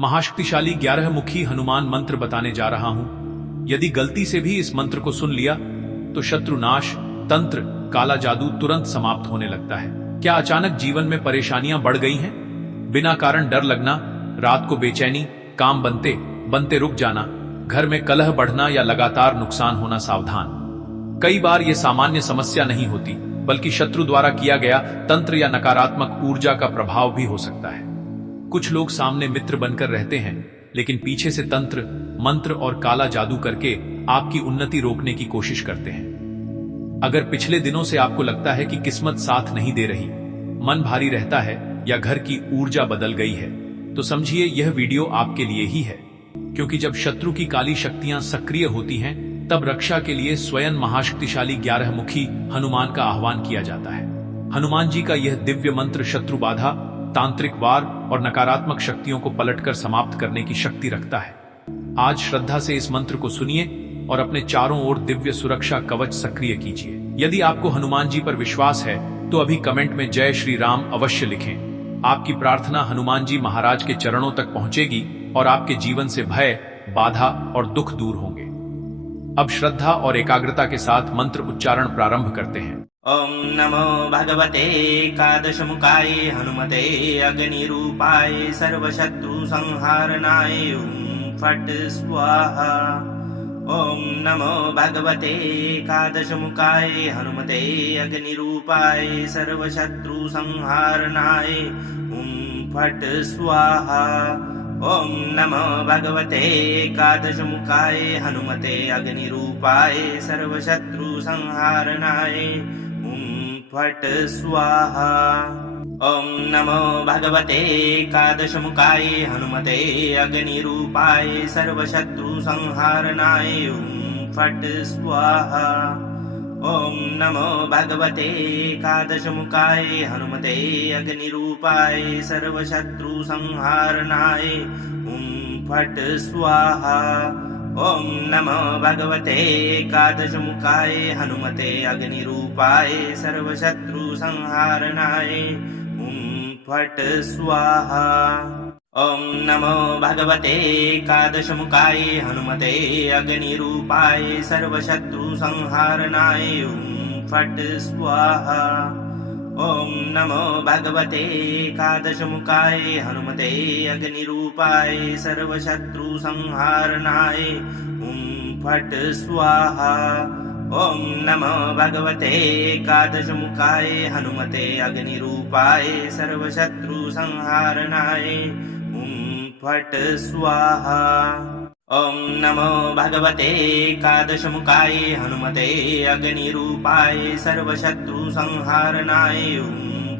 महाशक्तिशाली 11 मुखी हनुमान मंत्र बताने जा रहा हूं। यदि गलती से भी इस मंत्र को सुन लिया तो शत्रुनाश, तंत्र, काला जादू तुरंत समाप्त होने लगता है। क्या अचानक जीवन में परेशानियां बढ़ गई हैं? बिना कारण डर लगना, रात को बेचैनी, काम बनते बनते रुक जाना, घर में कलह बढ़ना या लगातार नुकसान होना, सावधान। कई बार यह सामान्य समस्या नहीं होती, बल्कि शत्रु द्वारा किया गया तंत्र या नकारात्मक ऊर्जा का प्रभाव भी हो सकता है। कुछ लोग सामने मित्र बनकर रहते हैं, लेकिन पीछे से तंत्र, मंत्र और काला जादू करके आपकी उन्नति रोकने की कोशिश करते हैं। अगर पिछले दिनों से आपको लगता है कि किस्मत साथ नहीं दे रही, मन भारी रहता है या घर की ऊर्जा बदल गई है, तो समझिए यह वीडियो आपके लिए ही है। क्योंकि जब शत्रु की काली शक्तियां सक्रिय होती हैं, तब रक्षा के लिए स्वयं महाशक्तिशाली 11 मुखी हनुमान का आह्वान किया जाता है। हनुमान जी का यह दिव्य मंत्र शत्रु बाधा, तांत्रिक वार और नकारात्मक शक्तियों को पलटकर समाप्त करने की शक्ति रखता है। आज श्रद्धा से इस मंत्र को सुनिए और अपने चारों ओर दिव्य सुरक्षा कवच सक्रिय कीजिए। यदि आपको हनुमान जी पर विश्वास है तो अभी कमेंट में जय श्री राम अवश्य लिखें। आपकी प्रार्थना हनुमान जी महाराज के चरणों तक पहुंचेगी और आपके जीवन से भय, बाधा और दुख दूर होंगे। अब श्रद्धा और एकाग्रता के साथ मंत्र उच्चारण प्रारंभ करते हैं। ओम नमो भगवते एकादशमुखाय हनुमते अग्निरूपाय सर्वशत्रु संहारणाय ओम फट् स्वाहा। ओम नमो भगवते एकादशमुखाय हनुमते अग्निरूपाय सर्वशत्रु संहारणाय ओम फट् स्वाहा। ओम नमो भगवते एकादशमुखाय हनुमते अग्निरूपाय सर्वशत्रु संहारणाय फट् स्वाहा। ओम नमो भगवते एकादशमुखाय हनुमते अग्निरूपाय सर्वशत्रु संहारणाय फट् स्वाहा। ओम नमो भगवते एकादशमुखाय हनुमते अग्निरूपाय सर्वशत्रु संहारणाय फट् स्वाहा। ओम नमो भगवते एकादशमुखाय हनुमते अग्निरूपाय सर्वशत्रु संहारणाय फट् स्वाहा। ओम नमो भगवते एकादशमुखाय हनुमते अग्निरूपाय सर्वशत्रु संहारणाय फट् स्वाहा। ओम नमो भगवते एकादशमुखाय हनुमते अग्निरूपाय सर्वशत्रु संहारणाय फट् स्वाहा। ओम नमो भगवते एकादशमुखाय हनुमते अग्निरूपाय सर्वशत्रु संहारणाय फट् स्वाहा। ओम नमो भगवते एकादशमुखाय हनुमते अग्निरूपाय सर्वशत्रु संहारणाय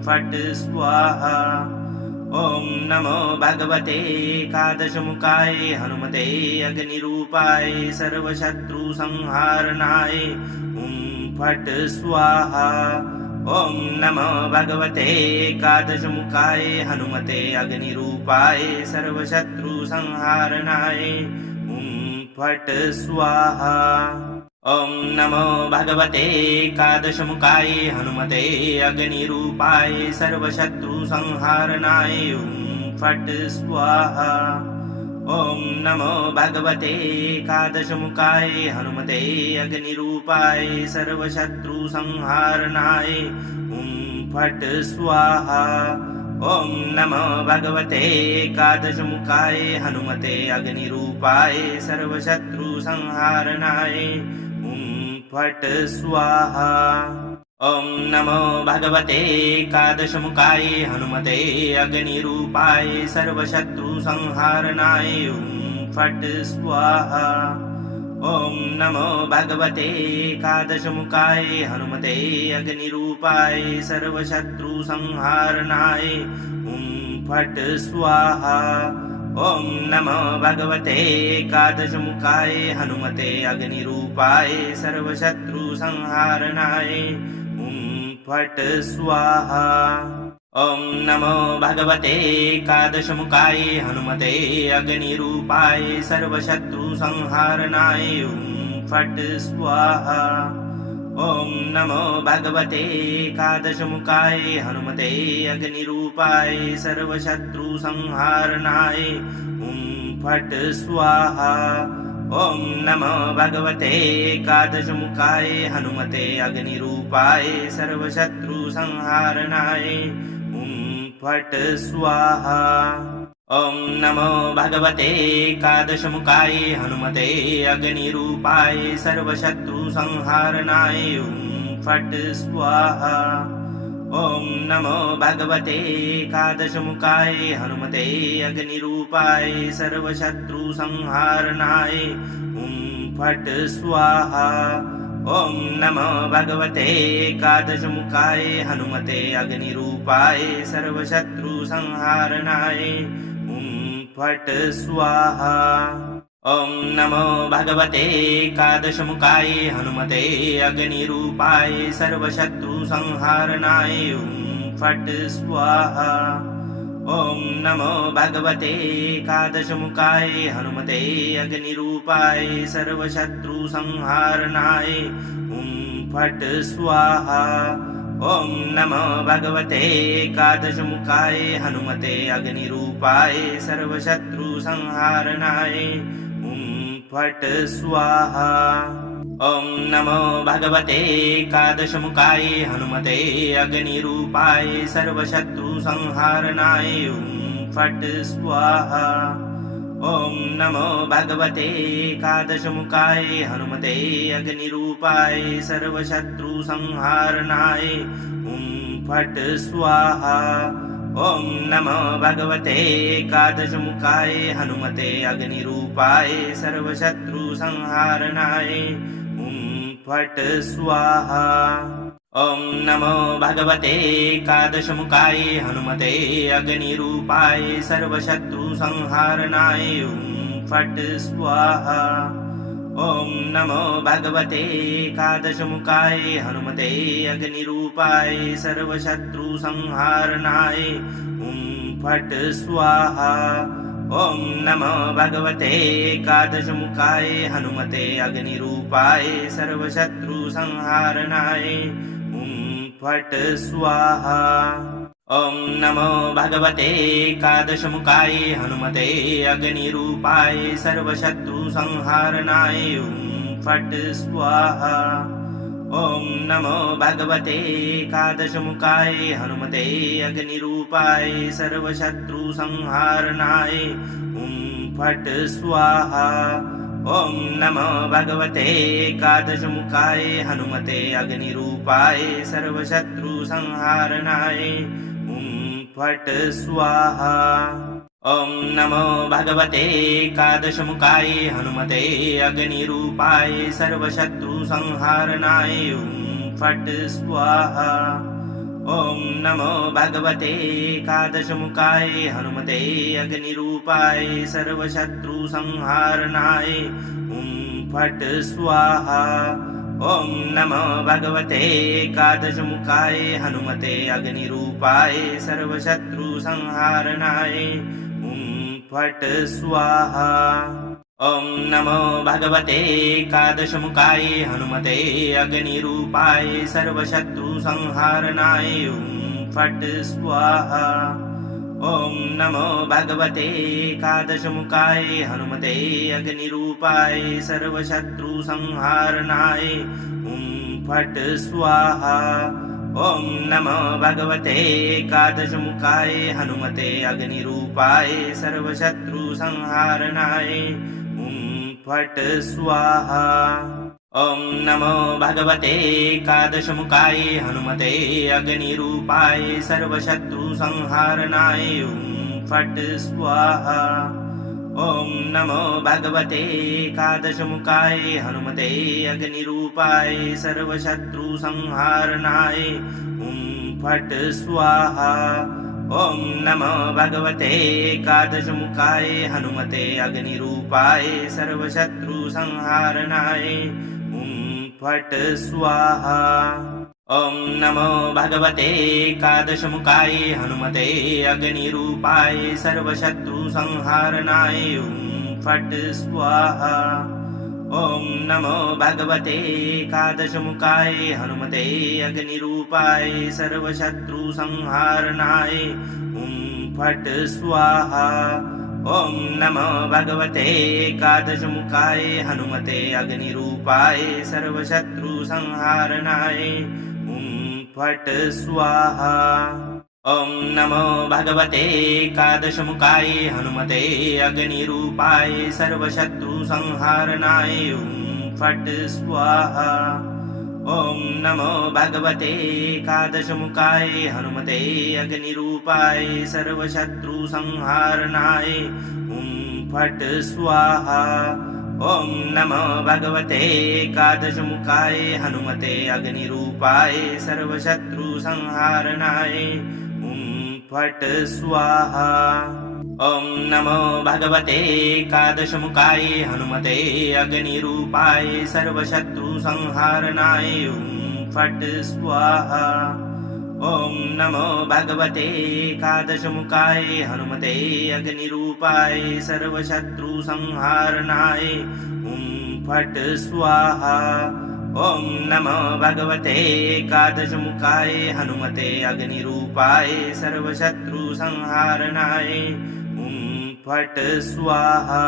फट् स्वाहा। ओम नमो भगवते एकादशमुखाय हनुमते अग्निरूपाय सर्वशत्रु संहारणाय फट् स्वाहा। ओम नमो भगवते एकादशमुखाय हनुमते अग्निरूपाय सर्वशत्रु संहारणाय फट् स्वाहा। ओम नमो भगवते एकादशमुखाय हनुमते अग्निरूपाय सर्वशत्रु संहारणाय फट् स्वाहा। ओम नमो भगवते एकादशमुखाय हनुमते अग्निरूपाय सर्वशत्रु संहारणाय फट् स्वाहा। ओम नमो भगवते एकादशमुखाय हनुमते अग्निरूपाय सर्वशत्रु संहारणाय फट् स्वाहा। ओम नमो भगवते एकादशमुखाय हनुमते अग्निरूपाय सर्वशत्रु संहारणाय फट् स्वाहा। ओम नमो भगवते एकादशमुखाय हनुमते अग्निरूपाय सर्वशत्रु संहारणाय फट् स्वाहा। ओम नमो भगवते एकादशमुखाय हनुमते अग्निरूपाय सर्वशत्रु संहारणाय फट् स्वाहा। ओम नमो भगवते एकादशमुखाय हनुमते अग्निरूपाय सर्वशत्रु संहारणाय फट् स्वाहा। ओम नमो भगवते एकादशमुखाय हनुमते अग्निरूपाय सर्वशत्रु संहारणाय फट् स्वाहा। ॐ नमो भगवते एकादशमुखाय हनुमते अग्निरूपाय सर्वशत्रुसंहारणाय फट् स्वाहा। ॐ नमो भगवते एकादशमुखाय हनुमते अग्निरूपाय सर्वशत्रुसंहारणाय फट् स्वाहा। ॐ नमो भगवते एकादशमुखाय हनुमते अग्निरूपाय सर्वशत्रुसंहारणाय फट् स्वाहा। ॐ नमो भगवते एकादशमुखाय हनुमते अग्निरूपाय सर्वशत्रुसंहारणाय फट् स्वाहा। ॐ नमो भगवते एकादशमुखाय हनुमते अग्निरूपाय सर्वशत्रुसंहारणाय फट् स्वाहा। ॐ नमो भगवते एकादशमुखाय हनुमते अग्निरूपाय सर्वशत्रुसंहारणाय फट् स्वाहा। ॐ नमो भगवते एकादशमुखाय हनुमते अग्निरूपाय सर्वशत्रुसंहारणाय फट् स्वाहा। ॐ नमो भगवते एकादशमुखाय हनुमते अग्निरूपाय सर्वशत्रुसंहारणाय फट् स्वाहा। ॐ नमो भगवते एकादशमुखाय हनुमते अग्निरूपाय सर्वशत्रुसंहारणाय फट् स्वाहा। ॐ नमो भगवते एकादशमुखाय हनुमते अग्निरूपाय सर्वशत्रुसंहारणाय फट् स्वाहा। ॐ नमो भगवते एकादशमुखाय हनुमते अग्निरूपाय सर्वशत्रुसंहारणाय फट् स्वाहा। ॐ नमो भगवते एकादशमुखाय हनुमते अग्निरूपाय सर्वशत्रुसंहारणाय फट् स्वाहा। ॐ नमो भगवते एकादशमुखाय हनुमते अग्निरूपाय सर्वशत्रुसंहारणाय फट् स्वाहा। ॐ नमो भगवते एकादशमुखाय हनुमते अग्निरूपाय सर्वशत्रुसंहारणाय फट् स्वाहा। ॐ नमो भगवते एकादशमुखाय हनुमते अग्निरूपाय सर्वशत्रुसंहारणाय फट् स्वाहा। ॐ नमो भगवते एकादशमुखाय हनुमते अग्निरूपाय सर्वशत्रुसंहारणाय फट् स्वाहा। ॐ नमो भगवते एकादशमुखाय हनुमते अग्निरूपाय सर्वशत्रुसंहारणाय फट् स्वाहा। ॐ नमो भगवते एकादशमुखाय हनुमते अग्निरूपाय सर्वशत्रुसंहारणाय फट् स्वाहा। ॐ नमो भगवते एकादशमुखाय हनुमते अग्निरूपाय सर्वशत्रुसंहारणाय फट् स्वाहा। ॐ नमो भगवते एकादशमुखाय हनुमते अग्निरूपाय सर्वशत्रुसंहारणाय फट् स्वाहा। ॐ नमो भगवते एकादशमुखाय हनुमते अग्निरूपाय सर्वशत्रुसंहारणाय फट् स्वाहा। ॐ नमो भगवते एकादशमुखाय हनुमते अग्निरूपाय सर्वशत्रुसंहारणाय फट् स्वाहा। ॐ नमो भगवते एकादशमुखाय हनुमते अग्निरूपाय सर्वशत्रुसंहारणाय फट् स्वाहा। ॐ नमो भगवते एकादशमुखाय हनुमते अग्निरूपाय सर्वशत्रुसंहारणाय फट् स्वाहा। ॐ नमो भगवते एकादशमुखाय हनुमते अग्निरूपाय सर्वशत्रुसंहारणाय फट् स्वाहा। ॐ नमो भगवते एकादशमुखाय हनुमते अग्निरूपाय सर्वशत्रुसंहारणाय फट् स्वाहा। ॐ नमो भगवते एकादशमुखाय हनुमते अग्निरूपाय सर्वशत्रुसंहारणाय फट् स्वाहा। ॐ नमो भगवते एकादशमुखाय हनुमते अग्निरूपाय सर्वशत्रुसंहारणाय ॐ फट् स्वाहा। ॐ नमो भगवते एकादशमुखाय हनुमते अग्निरूपाय सर्वशत्रुसंहारणाय ॐ फट् स्वाहा। ॐ नमो भगवते एकादशमुखाय हनुमते अग्निरूपाय सर्वशत्रुसंहारणाय ॐ फट् स्वाहा। ॐ नमो भगवते एकादशमुखाय हनुमते अग्निरूपाय सर्वशत्रुसंहारणाय ॐ फट् स्वाहा। ॐ नमो भगवते एकादशमुखाय हनुमते अग्निरूपाय सर्वशत्रुसंहारणाय ॐ फट् स्वाहा। ॐ नमो भगवते एकादशमुखाय हनुमते अग्निरूपाय सर्वशत्रुसंहारणाय ॐ फट् स्वाहा। ॐ नमो भगवते एकादशमुखाय हनुमते अग्निरूपाय सर्वशत्रुसंहारणाय ॐ फट् स्वाहा।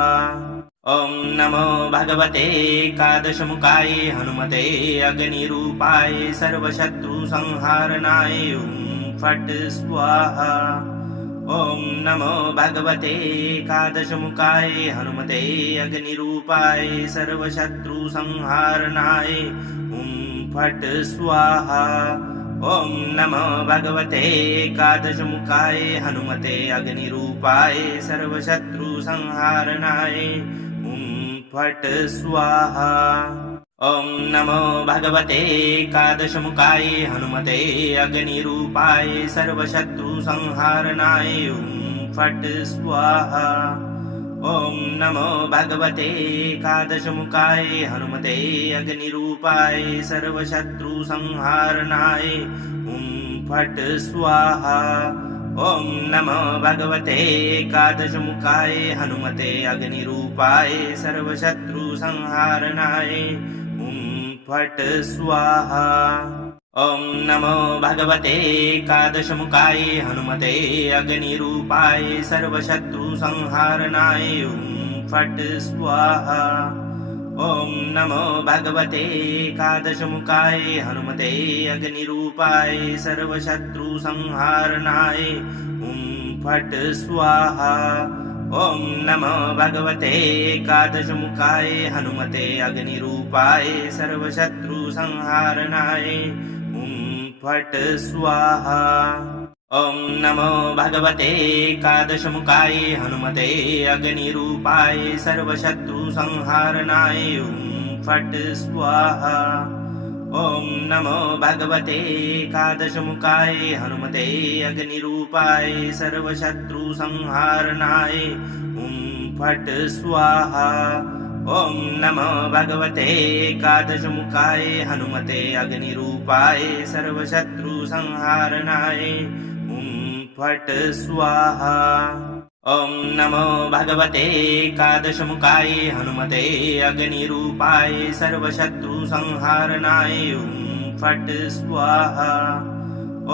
ॐ नमो भगवते एकादशमुखाय हनुमते अग्निरूपाय सर्वशत्रुसंहारणाय ॐ फट् स्वाहा। ॐ नमो भगवते एकादशमुखाय हनुमते अग्निरूपाय सर्वशत्रुसंहारणाय ॐ फट् स्वाहा। ॐ नमो भगवते एकादशमुखाय हनुमते अग्निरूपाय सर्वशत्रुसंहारणाय ॐ फट् स्वाहा। ॐ नमो भगवते एकादशमुखाय हनुमते अग्निरूपाय सर्वशत्रुसंहारणाय ॐ फट् स्वाहा। ॐ नमो भगवते एकादशमुखाय हनुमते अग्निरूपाय सर्वशत्रुसंहारणाय ॐ फट् स्वाहा। ॐ नमो भगवते एकादशमुखाय हनुमते अग्निरूपाय सर्वशत्रुसंहारणाय ॐ फट् स्वाहा। ॐ नमो भगवते एकादशमुखाय हनुमते अग्निरूपाय सर्वशत्रुसंहारणाय ॐ फट् स्वाहा। ॐ नमो भगवते एकादशमुखाय हनुमते अग्निरूपाय सर्वशत्रुसंहारणाय ॐ फट् स्वाहा। ॐ नमो भगवते एकादशमुखाय हनुमते अग्निरूपाय सर्वशत्रुसंहारणाय ॐ फट् स्वाहा। ॐ नमो भगवते एकादशमुखाय हनुमते अग्निरूपाय सर्वशत्रुसंहारणाय ॐ फट् स्वाहा। ॐ नमो भगवते एकादशमुखाय हनुमते अग्निरूपाय सर्वशत्रुसंहारणाय ॐ फट् स्वाहा। ॐ नमो भगवते एकादशमुखाय हनुमते अग्निरूपाय सर्वशत्रुसंहारणाय ॐ फट् स्वाहा। ॐ नमो भगवते एकादशमुखाय हनुमते अग्निरूपाय सर्वशत्रुसंहारणाय ॐ फट् स्वाहा।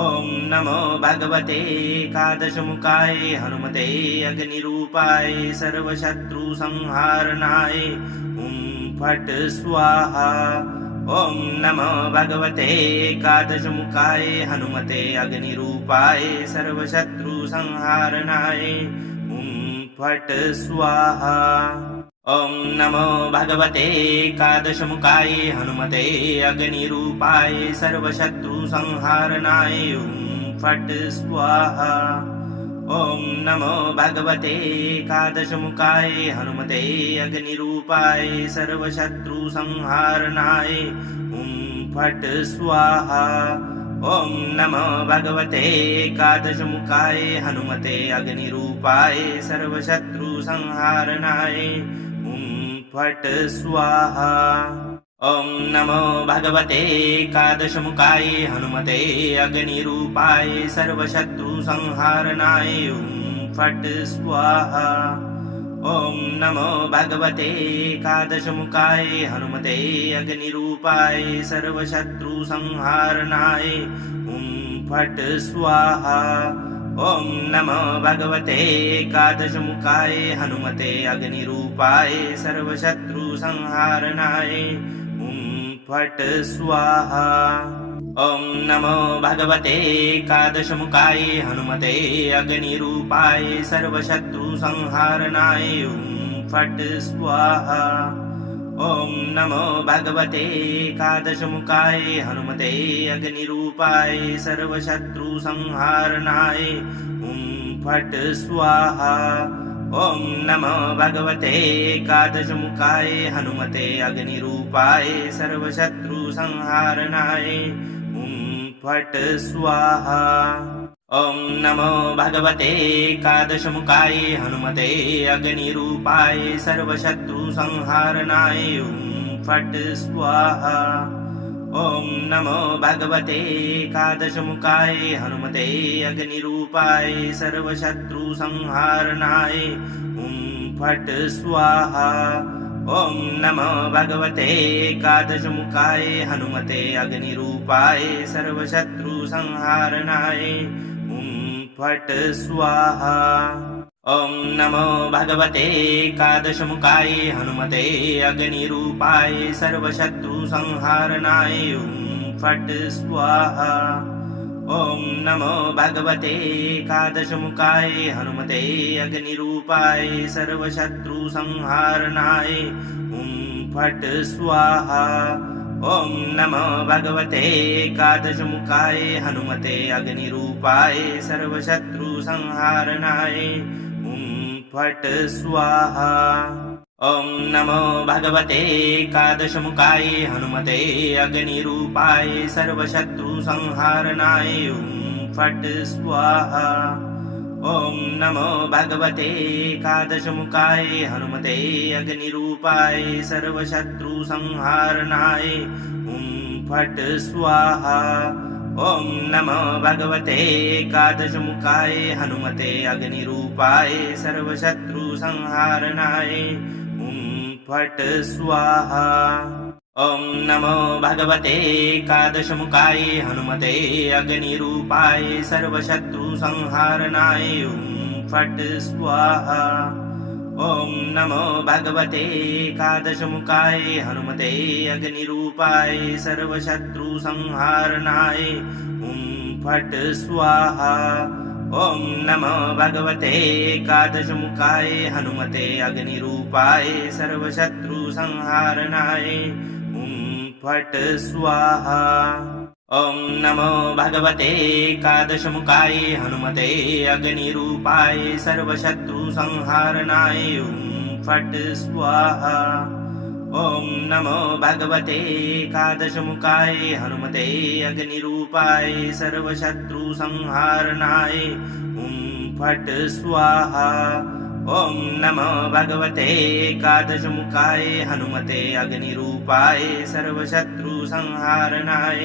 ॐ नमो भगवते एकादशमुखाय हनुमते अग्निरूपाय सर्वशत्रुसंहारणाय ॐ फट् स्वाहा। ॐ नमो भगवते एकादशमुखाय हनुमते अग्निरूपाय सर्वशत्रुसंहारणाय ॐ फट् स्वाहा। ॐ नमो भगवते एकादशमुखाय हनुमते अग्निरूपाय सर्वशत्रुसंहारणाय ॐ फट् स्वाहा। ॐ नमो भगवते एकादशमुखाय हनुमते अग्निरूपाय सर्वशत्रुसंहारणाय ॐ फट् स्वाहा। ॐ नमो भगवते एकादशमुखाय हनुमते अग्निरूपाय सर्वशत्रुसंहारणाय ॐ फट् स्वाहा। ॐ नमो भगवते एकादशमुखाय हनुमते अग्निरूपाय सर्वशत्रुसंहारणाय ॐ फट् स्वाहा। ॐ नमो भगवते एकादशमुखाय हनुमते अग्निरूपाय सर्वशत्रुसंहारणाय ॐ फट् स्वाहा। ॐ नमो भगवते एकादशमुखाय हनुमते अग्निरूपाय सर्वशत्रुसंहारणाय फट् स्वाहा। ॐ नमो भगवते एकादशमुखाय हनुमते अग्निरूपाय सर्वशत्रुसंहारणाय फट् स्वाहा। ॐ नमो भगवते एकादशमुखाय हनुमते अग्निरूपाय सर्वशत्रुसंहारणाय फट् स्वाहा। ॐ नमो भगवते एकादशमुखाय हनुमते अग्निरूपाय सर्वशत्रुसंहारणाय फट् स्वाहा। ॐ नमो भगवते एकादशमुखाय हनुमते अग्निरूपाय सर्वशत्रुसंहारणाय फट् स्वाहा। ॐ नमो भगवते एकादशमुखाय हनुमते अग्निरूपाय सर्वशत्रुसंहारणाय फट् स्वाहा। ॐ नमो भगवते एकादशमुखाय हनुमते अग्निरूपाय सर्वशत्रुसंहारणाय फट् स्वाहा। ॐ नमो भगवते एकादशमुखाय हनुमते अग्निरूपाय सर्वशत्रुसंहारणाय फट् स्वाहा। ॐ नमो भगवते एकादशमुखाय हनुमते अग्निरूपाय सर्वशत्रुसंहारणाय फट् स्वाहा। ॐ नमो भगवते एकादशमुखाय हनुमते अग्निरूपाय सर्वशत्रुसंहारणाय फट् स्वाहा। ॐ नमो भगवते एकादशमुखाय हनुमते अग्निरूपाय सर्वशत्रुसंहारणाय फट् स्वाहा। ॐ नमो भगवते एकादशमुखाय हनुमते अग्निरूपाय सर्वशत्रुसंहारणाय फट् स्वाहा। ॐ नमो भगवते एकादशमुखाय हनुमते अग्निरूपाय सर्वशत्रुसंहारणाय फट् स्वाहा। ॐ नमो भगवते एकादशमुखाय हनुमते अग्निरूपाय सर्वशत्रुसंहारणाय फट् स्वाहा। ॐ नमो भगवते एकादशमुखाय हनुमते अग्निरूपाय सर्वशत्रुसंहारणाय फट् स्वाहा। ॐ नमो भगवते एकादशमुखाय हनुमते अग्निरूपाय सर्वशत्रुसंहारणाय फट् स्वाहा। ॐ नमो भगवते एकादशमुखाय हनुमते अग्निरूपाय सर्वशत्रुसंहारणाय फट् स्वाहा। ॐ नमो भगवते एकादशमुखाय हनुमते अग्निरूपाय सर्वशत्रुसंहारणाय फट् स्वाहा। ॐ नमो भगवते एकादशमुखाय हनुमते अग्निरूपाय सर्वशत्रुसंहारणाय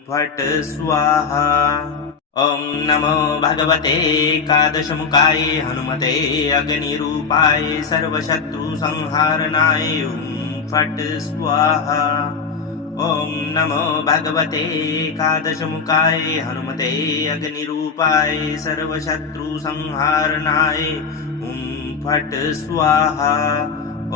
फट् स्वाहा। ॐ नमो भगवते एकादशमुखाय हनुमते अग्निरूपाय सर्वशत्रुसंहारणाय फट् स्वाहा। ॐ नमो भगवते एकादशमुखाय हनुमते अग्निरूपाय सर्वशत्रुसंहारणाय फट् स्वाहा। ॐ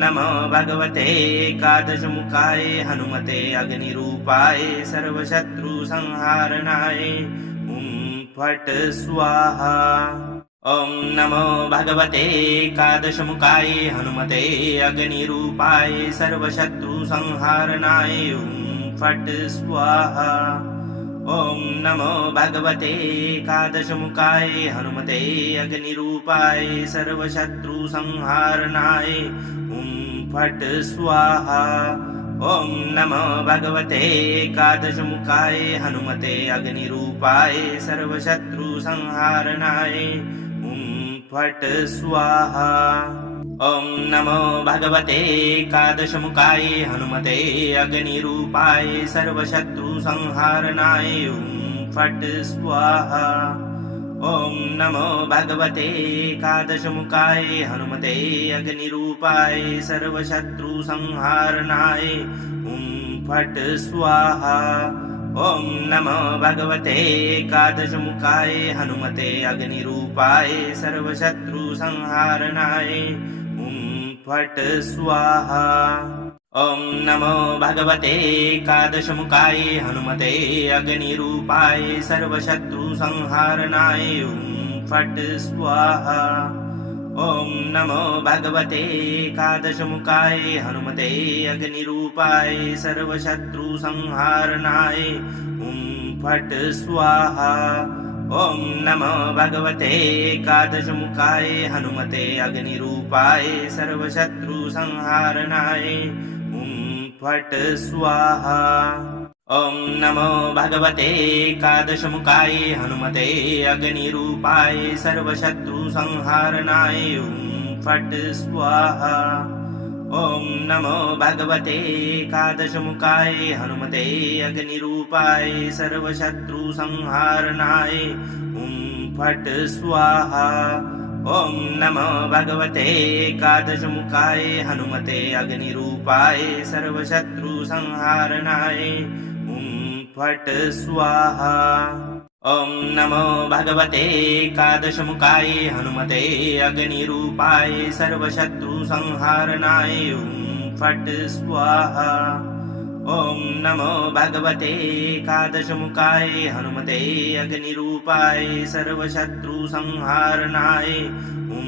नमो भगवते एकादशमुखाय हनुमते अग्निरूपाय सर्वशत्रुसंहारणाय फट् स्वाहा। ॐ नमो भगवते एकादशमुखाय हनुमते अग्निरूपाय सर्वशत्रुसंहारणाय फट् स्वाहा। ॐ नमो भगवते एकादशमुखाय हनुमते अग्निरूपाय सर्वशत्रुसंहारणाय फट् स्वाहा। ॐ नमो भगवते एकादशमुखाय हनुमते अग्निरूपाय सर्वशत्रुसंहारणाय फट् स्वाहा। ॐ नमो भगवते एकादशमुखाय हनुमते अग्निरूपाय सर्वशत्रुसंहारणाय फट् स्वाहा। ॐ नमो भगवते एकादशमुखाय हनुमते अग्निरूपाय सर्वशत्रुसंहारणाय फट् स्वाहा। ॐ नमो भगवते एकादशमुखाय हनुमते अग्निरूपाय सर्वशत्रुसंहारणाय ॐ फट् स्वाहा। ॐ नमो भगवते एकादशमुखाय हनुमते अग्निरूपाय सर्वशत्रुसंहारणाय ॐ फट् स्वाहा। ॐ नमो भगवते एकादशमुखाय हनुमते अग्निरूपाय सर्वशत्रुसंहारणाय ॐ फट् स्वाहा। ॐ नमो भगवते एकादशमुखाय हनुमते अग्निरूपाय सर्वशत्रुसंहारणाय ॐ फट् स्वाहा। ॐ नमो भगवते एकादशमुखाय हनुमते अग्निरूपाय सर्वशत्रुसंहारणाय ॐ फट् स्वाहा। ॐ नमो भगवते एकादशमुखाय हनुमते अग्निरूपाय सर्वशत्रुसंहारणाय ॐ फट् स्वाहा। ॐ नमो भगवते एकादशमुखाय हनुमते अग्निरूपाय सर्वशत्रुसंहारणाय ॐ फट् स्वाहा। ॐ नमो भगवते एकादशमुखाय हनुमते अग्निरूपाय सर्वशत्रुसंहारणाय ॐ फट् स्वाहा। ॐ नमो भगवते एकादशमुखाय हनुमते अग्निरूपाय सर्वशत्रुसंहारणाय ॐ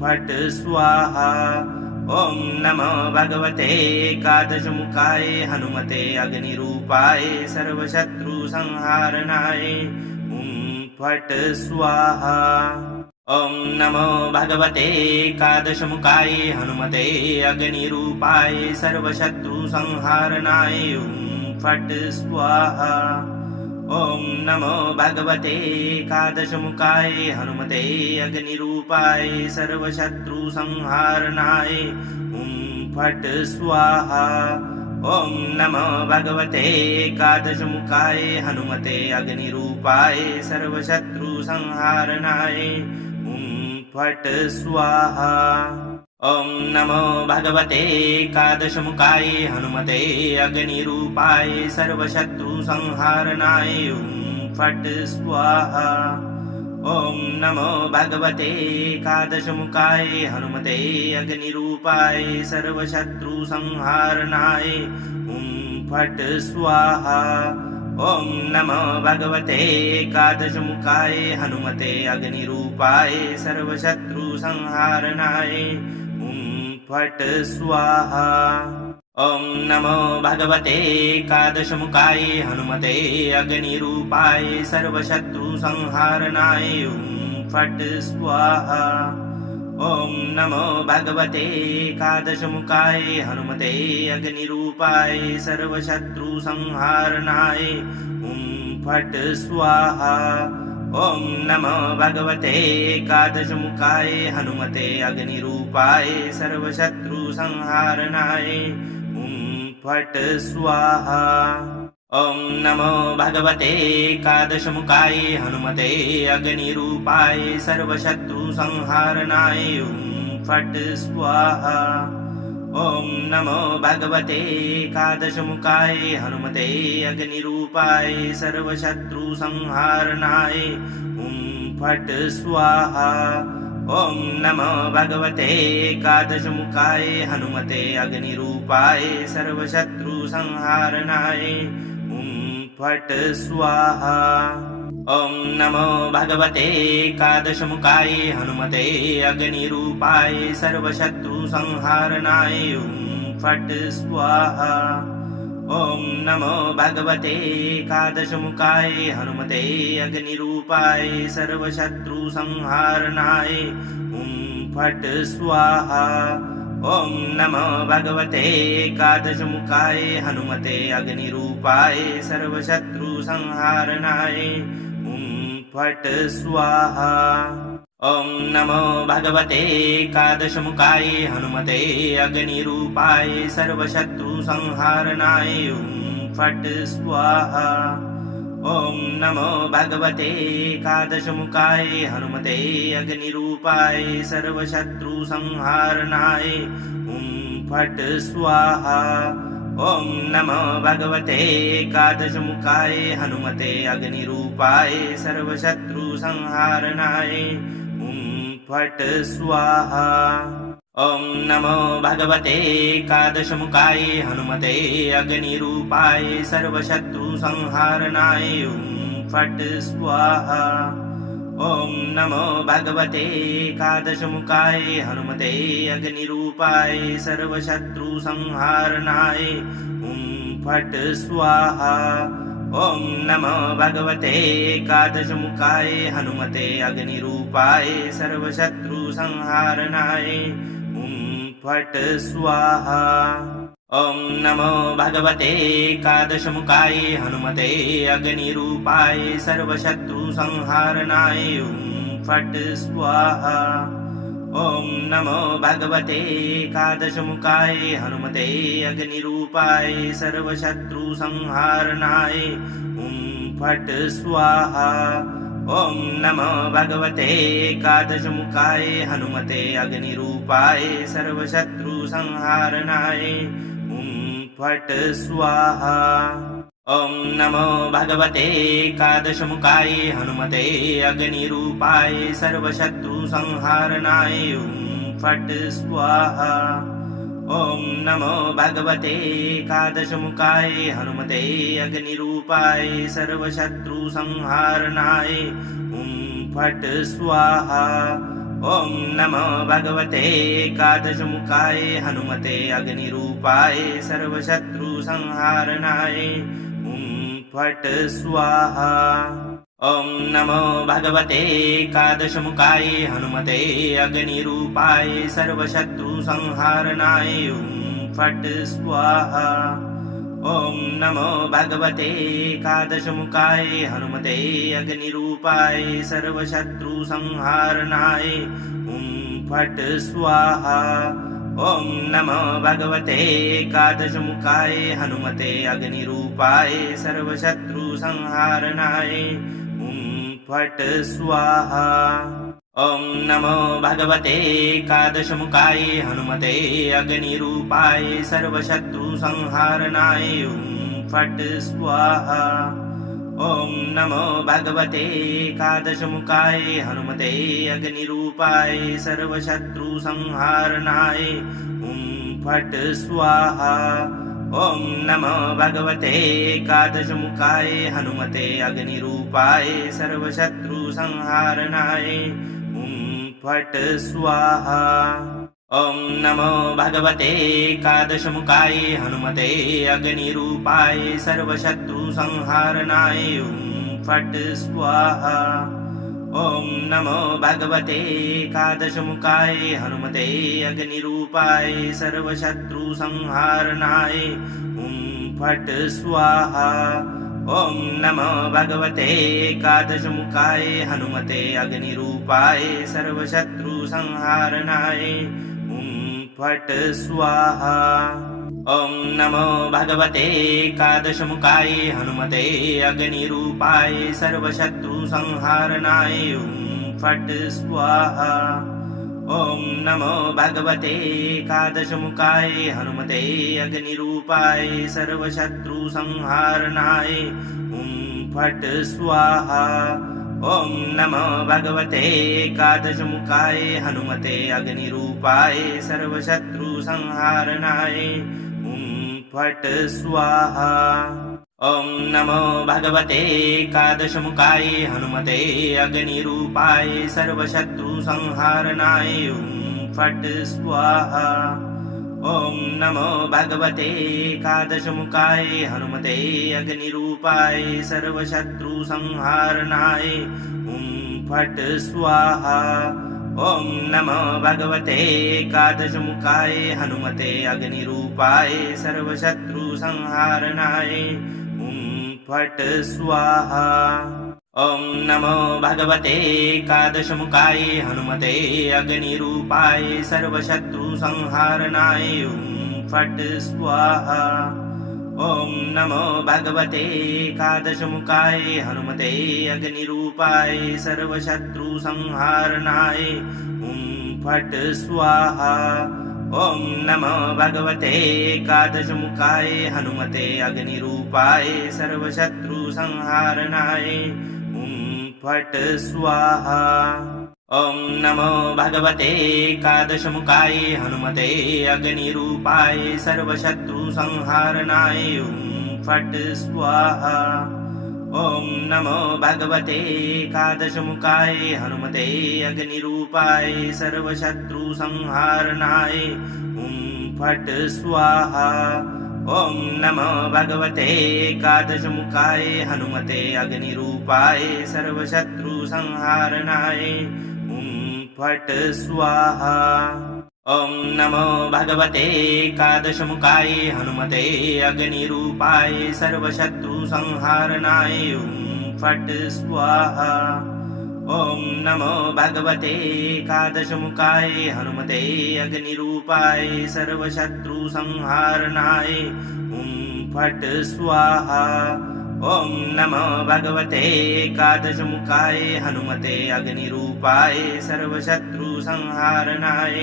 फट् स्वाहा। ॐ नमो भगवते एकादशमुखाय हनुमते अग्निरूपाय सर्वशत्रुसंहारणाय ॐ फट् स्वाहा। ॐ नमो भगवते एकादशमुखाय हनुमते अग्निरूपाय सर्वशत्रुसंहारणाय ॐ फट् स्वाहा। ॐ नमो भगवते एकादशमुखाय हनुमते अग्निरूपाय सर्वशत्रुसंहारणाय ॐ फट् स्वाहा। ॐ नमो भगवते एकादशमुखाय हनुमते अग्निरूपाय सर्वशत्रुसंहारणाय ॐ फट् स्वाहा। ॐ नमो भगवते एकादशमुखाय हनुमते अग्निरूपाय सर्वशत्रुसंहारणाय ॐ फट् स्वाहा। ॐ नमो भगवते एकादशमुखाय हनुमते अग्निरूपाय सर्वशत्रुसंहारणाय ॐ फट् स्वाहा। ॐ नमो भगवते एकादशमुखाय हनुमते अग्निरूपाय सर्वशत्रुसंहारणाय ॐ फट् स्वाहा। ॐ नमो भगवते एकादशमुखाय हनुमते अग्निरूपाय सर्वशत्रुसंहारणाय ॐ फट् स्वाहा। ॐ नमो भगवते एकादशमुखाय हनुमते अग्निरूपाय सर्वशत्रुसंहारणाय ॐ फट् स्वाहा। ॐ नमो भगवते एकादशमुखाय हनुमते अग्निरूपाय सर्वशत्रुसंहारणाय ॐ फट् स्वाहा। ॐ नमो भगवते एकादशमुखाय हनुमते अग्निरूपाय सर्वशत्रुसंहारणाय ॐ फट् स्वाहा। ॐ नमो भगवते एकादशमुखाय हनुमते अग्निरूपाय सर्वशत्रुसंहारणाय ॐ फट् स्वाहा। ॐ नमो भगवते एकादशमुखाय हनुमते अग्निरूपाय सर्वशत्रुसंहारणाय ॐ फट् स्वाहा। ॐ नमो भगवते एकादशमुखाय हनुमते अग्निरूपाय सर्वशत्रुसंहारणाय ॐ फट् स्वाहा। ॐ नमो भगवते एकादशमुखाय हनुमते अग्निरूपाय सर्वशत्रुसंहारणाय ॐ फट् स्वाहा। ॐ नमो भगवते एकादशमुखाय हनुमते अग्निरूपाय सर्वशत्रुसंहारणाय ॐ फट् स्वाहा। ॐ नमो भगवते एकादशमुखाय हनुमते अग्निरूपाय सर्वशत्रुसंहारणाय ॐ फट् स्वाहा। ॐ नमो भगवते एकादशमुखाय हनुमते अग्निरूपाय सर्वशत्रुसंहारणाय ॐ फट् स्वाहा। ॐ नमो भगवते एकादशमुखाय हनुमते अग्निरूपाय सर्वशत्रुसंहारणाय ॐ फट् स्वाहा। ॐ नमो भगवते एकादशमुखाय हनुमते अग्निरूपाय सर्वशत्रुसंहारणाय ॐ फट् स्वाहा। ॐ नमो भगवते एकादशमुखाय हनुमते अग्निरूपाय सर्वशत्रुसंहारणाय ॐ फट् स्वाहा। ॐ नमो भगवते एकादशमुखाय हनुमते अग्निरूपाय सर्वशत्रुसंहारणाय ॐ फट् स्वाहा। ॐ नमो भगवते एकादशमुखाय हनुमते अग्निरूपाय सर्वशत्रुसंहारणाय ॐ फट् स्वाहा। ॐ नमो भगवते एकादशमुखाय हनुमते अग्निरूपाय सर्वशत्रुसंहारणाय ॐ फट् स्वाहा। ॐ नमो भगवते एकादशमुखाय हनुमते अग्निरूपाय सर्वशत्रुसंहारणाय ॐ फट् स्वाहा। ॐ नमो भगवते एकादशमुखाय हनुमते अग्निरूपाय सर्वशत्रुसंहारणाय ॐ फट् स्वाहा। ॐ नमो भगवते एकादशमुखाय हनुमते अग्निरूपाय सर्वशत्रुसंहारणाय ॐ फट् स्वाहा। ॐ नमो भगवते एकादशमुखाय हनुमते अग्निरूपाय सर्वशत्रुसंहारणाय ॐ फट् स्वाहा। ॐ नमो भगवते एकादशमुखाय हनुमते अग्निरूपाय सर्वशत्रुसंहारणाय ॐ फट् स्वाहा। ॐ नमो भगवते एकादशमुखाय हनुमते अग्निरूपाय सर्वशत्रुसंहारणाय ॐ फट् स्वाहा। ॐ नमो भगवते एकादशमुखाय हनुमते अग्निरूपाय सर्वशत्रुसंहारणाय ॐ फट् स्वाहा। ॐ नमो भगवते एकादशमुखाय हनुमते अग्निरूपाय सर्वशत्रुसंहारणाय ॐ फट् स्वाहा। ॐ नमो भगवते एकादशमुखाय हनुमते अग्निरूपाय सर्वशत्रुसंहारणाय ॐ फट् स्वाहा। ॐ नमो भगवते एकादशमुखाय हनुमते अग्निरूपाय सर्वशत्रुसंहारणाय ॐ फट् स्वाहा। ॐ नमो भगवते एकादशमुखाय हनुमते अग्निरूपाय सर्वशत्रुसंहारणाय ॐ फट् स्वाहा। ॐ नमो भगवते एकादशमुखाय हनुमते अग्निरूपाय सर्वशत्रुसंहारणाय ॐ फट् स्वाहा। ॐ नमो भगवते एकादशमुखाय हनुमते अग्निरूपाय सर्वशत्रुसंहारणाय ॐ फट् स्वाहा। ॐ नमो भगवते एकादशमुखाय हनुमते अग्निरूपाय सर्वशत्रुसंहारणाय ॐ फट् स्वाहा। ॐ नमो भगवते एकादशमुखाय हनुमते अग्निरूपाय सर्वशत्रुसंहारणाय ॐ फट् स्वाहा। ॐ नमो भगवते एकादशमुखाय हनुमते अग्निरूपाय सर्वशत्रुसंहारणाय ॐ फट् स्वाहा। ॐ नमो भगवते एकादशमुखाय हनुमते अग्निरूपाय सर्वशत्रुसंहारणाय ॐ फट् स्वाहा। ॐ नमो भगवते एकादशमुखाय हनुमते अग्निरूपाय सर्वशत्रुसंहारणाय ॐ फट् स्वाहा। ॐ नमो भगवते एकादशमुखाय हनुमते अग्निरूपाय सर्वशत्रुसंहारणाय ॐ फट् स्वाहा। ॐ नमो भगवते एकादशमुखाय हनुमते अग्निरूपाय सर्वशत्रुसंहारणाय ॐ फट् स्वाहा। ॐ नमो भगवते एकादशमुखाय हनुमते अग्निरूपाय सर्वशत्रुसंहारणाय ॐ फट् स्वाहा। ॐ नमो भगवते एकादशमुखाय हनुमते अग्निरूपाय सर्वशत्रुसंहारणाय फट् स्वाहा। ॐ नमो भगवते एकादशमुखाय हनुमते अग्निरूपाय सर्वशत्रुसंहारणाय फट् स्वाहा। ॐ नमो भगवते एकादशमुखाय हनुमते अग्निरूपाय सर्वशत्रुसंहारणाय फट् स्वाहा। ॐ नमो भगवते एकादशमुखाय हनुमते अग्निरूपाय सर्वशत्रुसंहारणाय फट् स्वाहा। ॐ नमो भगवते एकादशमुखाय हनुमते अग्निरूपाय सर्वशत्रुसंहारणाय फट् स्वाहा। ॐ नमो भगवते एकादशमुखाय हनुमते अग्निरूपाय सर्वशत्रुसंहारणाय फट् स्वाहा। ॐ नमो भगवते एकादशमुखाय हनुमते अग्निरूपाय सर्वशत्रुसंहारणाय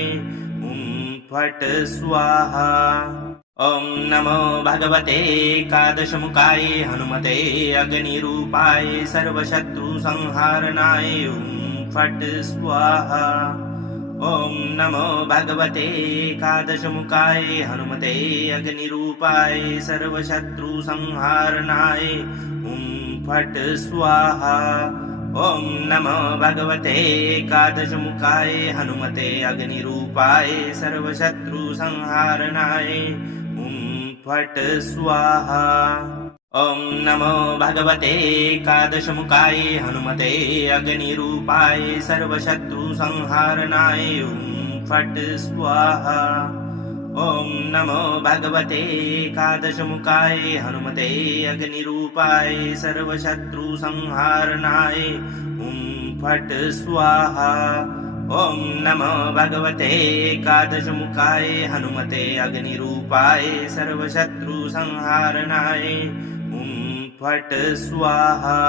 फट् स्वाहा। ॐ नमो भगवते एकादशमुखाय हनुमते अग्निरूपाय सर्वशत्रुसंहारणाय फट् स्वाहा। ॐ नमो भगवते एकादशमुखाय हनुमते अग्निरूपाय सर्वशत्रुसंहारणाय फट् स्वाहा। ॐ नमो भगवते एकादशमुखाय हनुमते अग्निरूपाय सर्वशत्रुसंहारणाय फट् स्वाहा। ॐ नमो भगवते एकादशमुखाय हनुमते अग्निरूपाय सर्वशत्रुसंहारणाय फट् स्वाहा। ॐ नमो भगवते एकादशमुखाय हनुमते अग्निरूपाय सर्वशत्रुसंहारणाय फट् स्वाहा। ॐ नमो भगवते एकादशमुखाय हनुमते अग्निरूपाय सर्वशत्रुसंहारणाय फट् स्वाहा।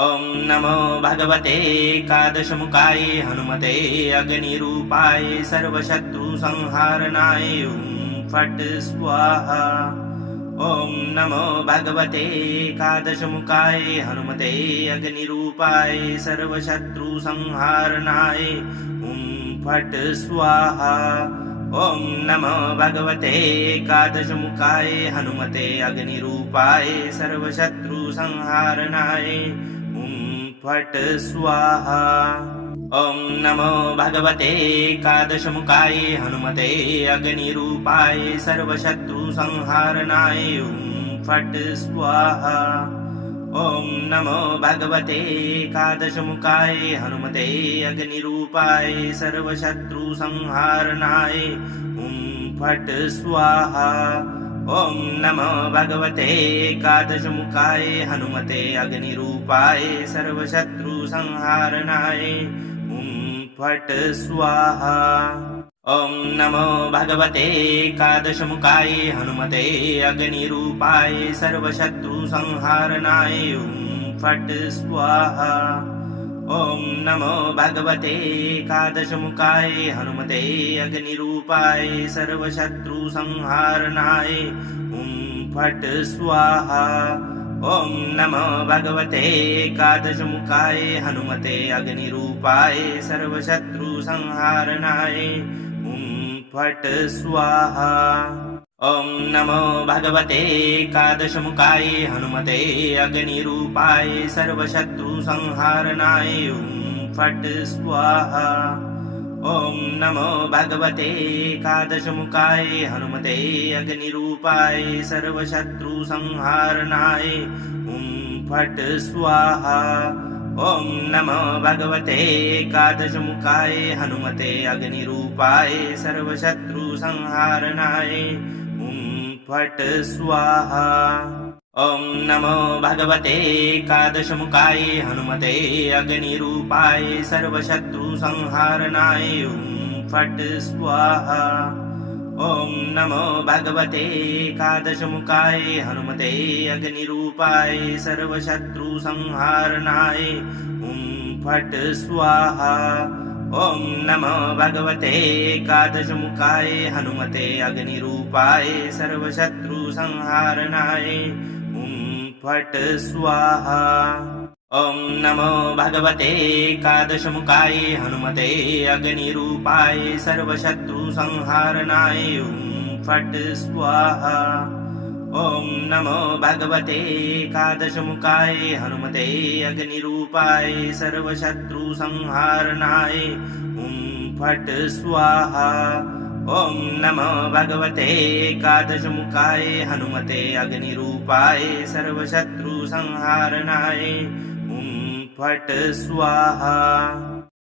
ॐ नमो भगवते एकादशमुखाय हनुमते अग्निरूपाय सर्वशत्रुसंहारणाय फट् स्वाहा। ॐ नमो भगवते एकादशमुखाय हनुमते अग्निरूपाय सर्वशत्रुसंहारणाय फट् स्वाहा। ॐ नमो भगवते एकादशमुखाय हनुमते अग्निरूपाय सर्वशत्रुसंहारणाय फट् स्वाहा। ॐ नमो भगवते एकादशमुखाय हनुमते अग्निरूपाय सर्वशत्रुसंहारणाय फट् स्वाहा। ॐ नमो भगवते एकादशमुखाय हनुमते अग्निरूपाय सर्वशत्रुसंहारणाय फट् स्वाहा। ॐ नमो भगवते एकादशमुखाय हनुमते अग्निरूपाय सर्वशत्रुसंहारणाय फट् स्वाहा। ॐ नमो भगवते एकादशमुखाय हनुमते अग्निरूपाय सर्वशत्रुसंहारणाय फट् स्वाहा। ॐ नमो भगवते एकादशमुखाय हनुमते अग्निरूपाय सर्वशत्रुसंहारणाय फट् स्वाहा। ॐ नमो भगवते एकादशमुखाय हनुमते अग्निरूपाय सर्वशत्रुसंहारणाय फट् स्वाहा। ॐ नमो भगवते एकादशमुखाय हनुमते अग्निरूपाय सर्वशत्रुसंहारणाय फट् स्वाहा। ॐ नमो भगवते एकादशमुखाय हनुमते अग्निरूपाय सर्वशत्रुसंहारणाय फट् स्वाहा। ॐ नमो भगवते एकादशमुखाय हनुमते अग्निरूपाय सर्वशत्रुसंहारणाय फट् स्वाहा। ॐ नमो भगवते एकादशमुखाय हनुमते अग्निरूपाय सर्वशत्रुसंहारणाय फट् स्वाहा। ॐ नमो भगवते एकादशमुखाय हनुमते अग्निरूपाय सर्वशत्रुसंहारणाय फट् स्वाहा। ॐ नमो भगवते एकादशमुखाय हनुमते अग्निरूपाय सर्वशत्रुसंहारणाय ॐ फट् स्वाहा। ॐ नमो भगवते एकादशमुखाय हनुमते अग्निरूपाय सर्वशत्रुसंहारणाय ॐ फट् स्वाहा। ॐ नमो भगवते एकादशमुखाय हनुमते अग्निरूपाय सर्वशत्रुसंहारणाय ॐ फट् स्वाहा। ॐ नमो भगवते एकादशमुखाय हनुमते अग्निरूपाय सर्वशत्रुसंहारणाय ॐ फट् स्वाहा।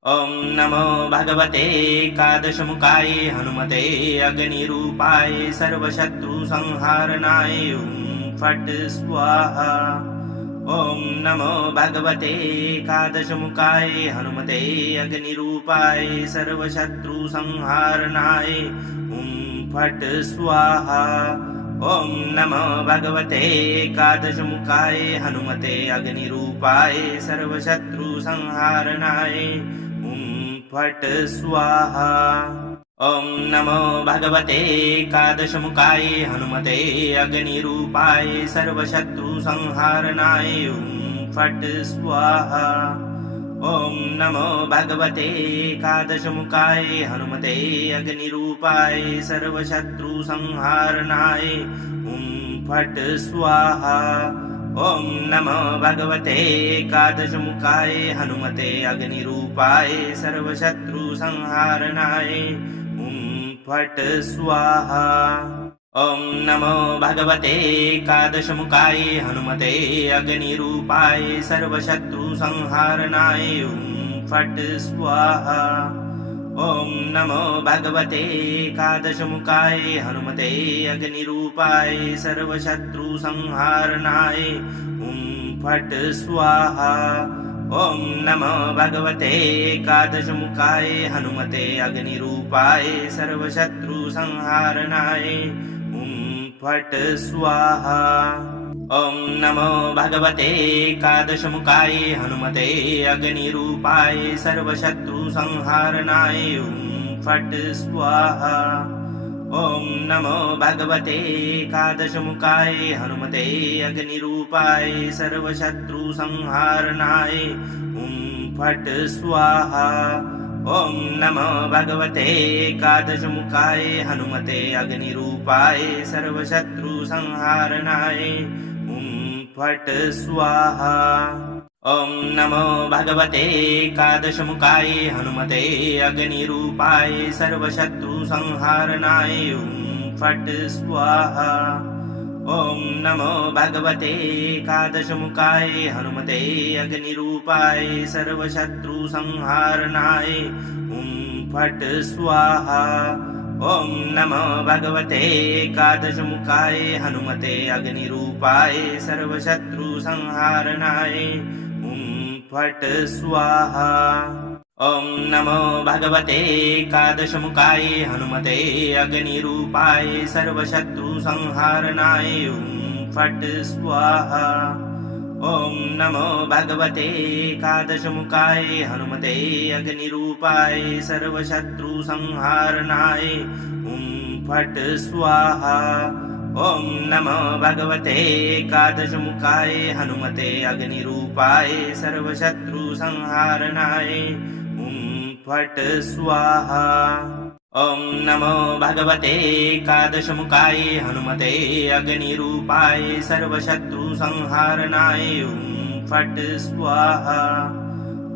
ॐ नमो भगवते एकादशमुखाय हनुमते अग्निरूपाय सर्वशत्रुसंहारणाय ॐ फट् स्वाहा। ॐ नमो भगवते एकादशमुखाय हनुमते अग्निरूपाय सर्वशत्रुसंहारणाय ॐ फट् स्वाहा। ॐ नमो भगवते एकादशमुखाय हनुमते अग्निरूपाय सर्वशत्रुसंहारणाय ॐ फट् स्वाहा। ॐ नमो भगवते एकादशमुखाय हनुमते अग्निरूपाय सर्वशत्रुसंहारणाय ॐ फट् स्वाहा। ॐ नमो भगवते एकादशमुखाय हनुमते अग्निरूपाय सर्वशत्रुसंहारणाय ॐ फट् स्वाहा। ॐ नमो भगवते एकादशमुखाय हनुमते अग्निरूपाय सर्वशत्रुसंहारणाय ॐ फट् स्वाहा। ॐ नमो भगवते एकादशमुखाय हनुमते अग्निरूपाय सर्वशत्रुसंहारणाय ॐ फट् स्वाहा। ॐ नमो भगवते एकादशमुखाय हनुमते अग्निरूपाय सर्वशत्रुसंहारणाय ॐ फट् स्वाहा। ॐ नमो भगवते एकादशमुखाय हनुमते अग्निरूपाय सर्वशत्रुसंहारणाय ॐ फट् स्वाहा। ॐ नमो भगवते एकादशमुखाय हनुमते अग्निरूपाय सर्वशत्रुसंहारणाय ॐ फट् स्वाहा। ॐ नमो भगवते एकादशमुखाय हनुमते अग्निरूपाय सर्वशत्रुसंहारणाय ॐ फट् स्वाहा। ॐ नमो भगवते एकादशमुखाय हनुमते अग्निरूपाय सर्वशत्रुसंहारणाय ॐ फट् स्वाहा। ॐ नमो भगवते एकादशमुखाय हनुमते अग्निरूपाय सर्वशत्रुसंहारणाय ॐ फट् स्वाहा। ॐ नमो भगवते एकादशमुखाय हनुमते अग्निरूपाय सर्वशत्रुसंहारणाय ॐ फट् स्वाहा। ॐ नमो भगवते एकादशमुखाय हनुमते अग्निरूपाय सर्वशत्रुसंहारणाय ॐ फट् स्वाहा। ॐ नमो भगवते एकादशमुखाय हनुमते अग्निरूपाय सर्वशत्रुसंहारणाय ॐ फट् स्वाहा। ॐ नमो भगवते एकादशमुखाय हनुमते अग्निरूपाय सर्वशत्रुसंहारणाय ॐ फट् स्वाहा। ॐ नमो भगवते एकादशमुखाय हनुमते अग्निरूपाय सर्वशत्रुसंहारणाय ॐ फट् स्वाहा। ॐ नमो भगवते एकादशमुखाय हनुमते अग्निरूपाय सर्वशत्रुसंहारणाय ॐ फट् स्वाहा।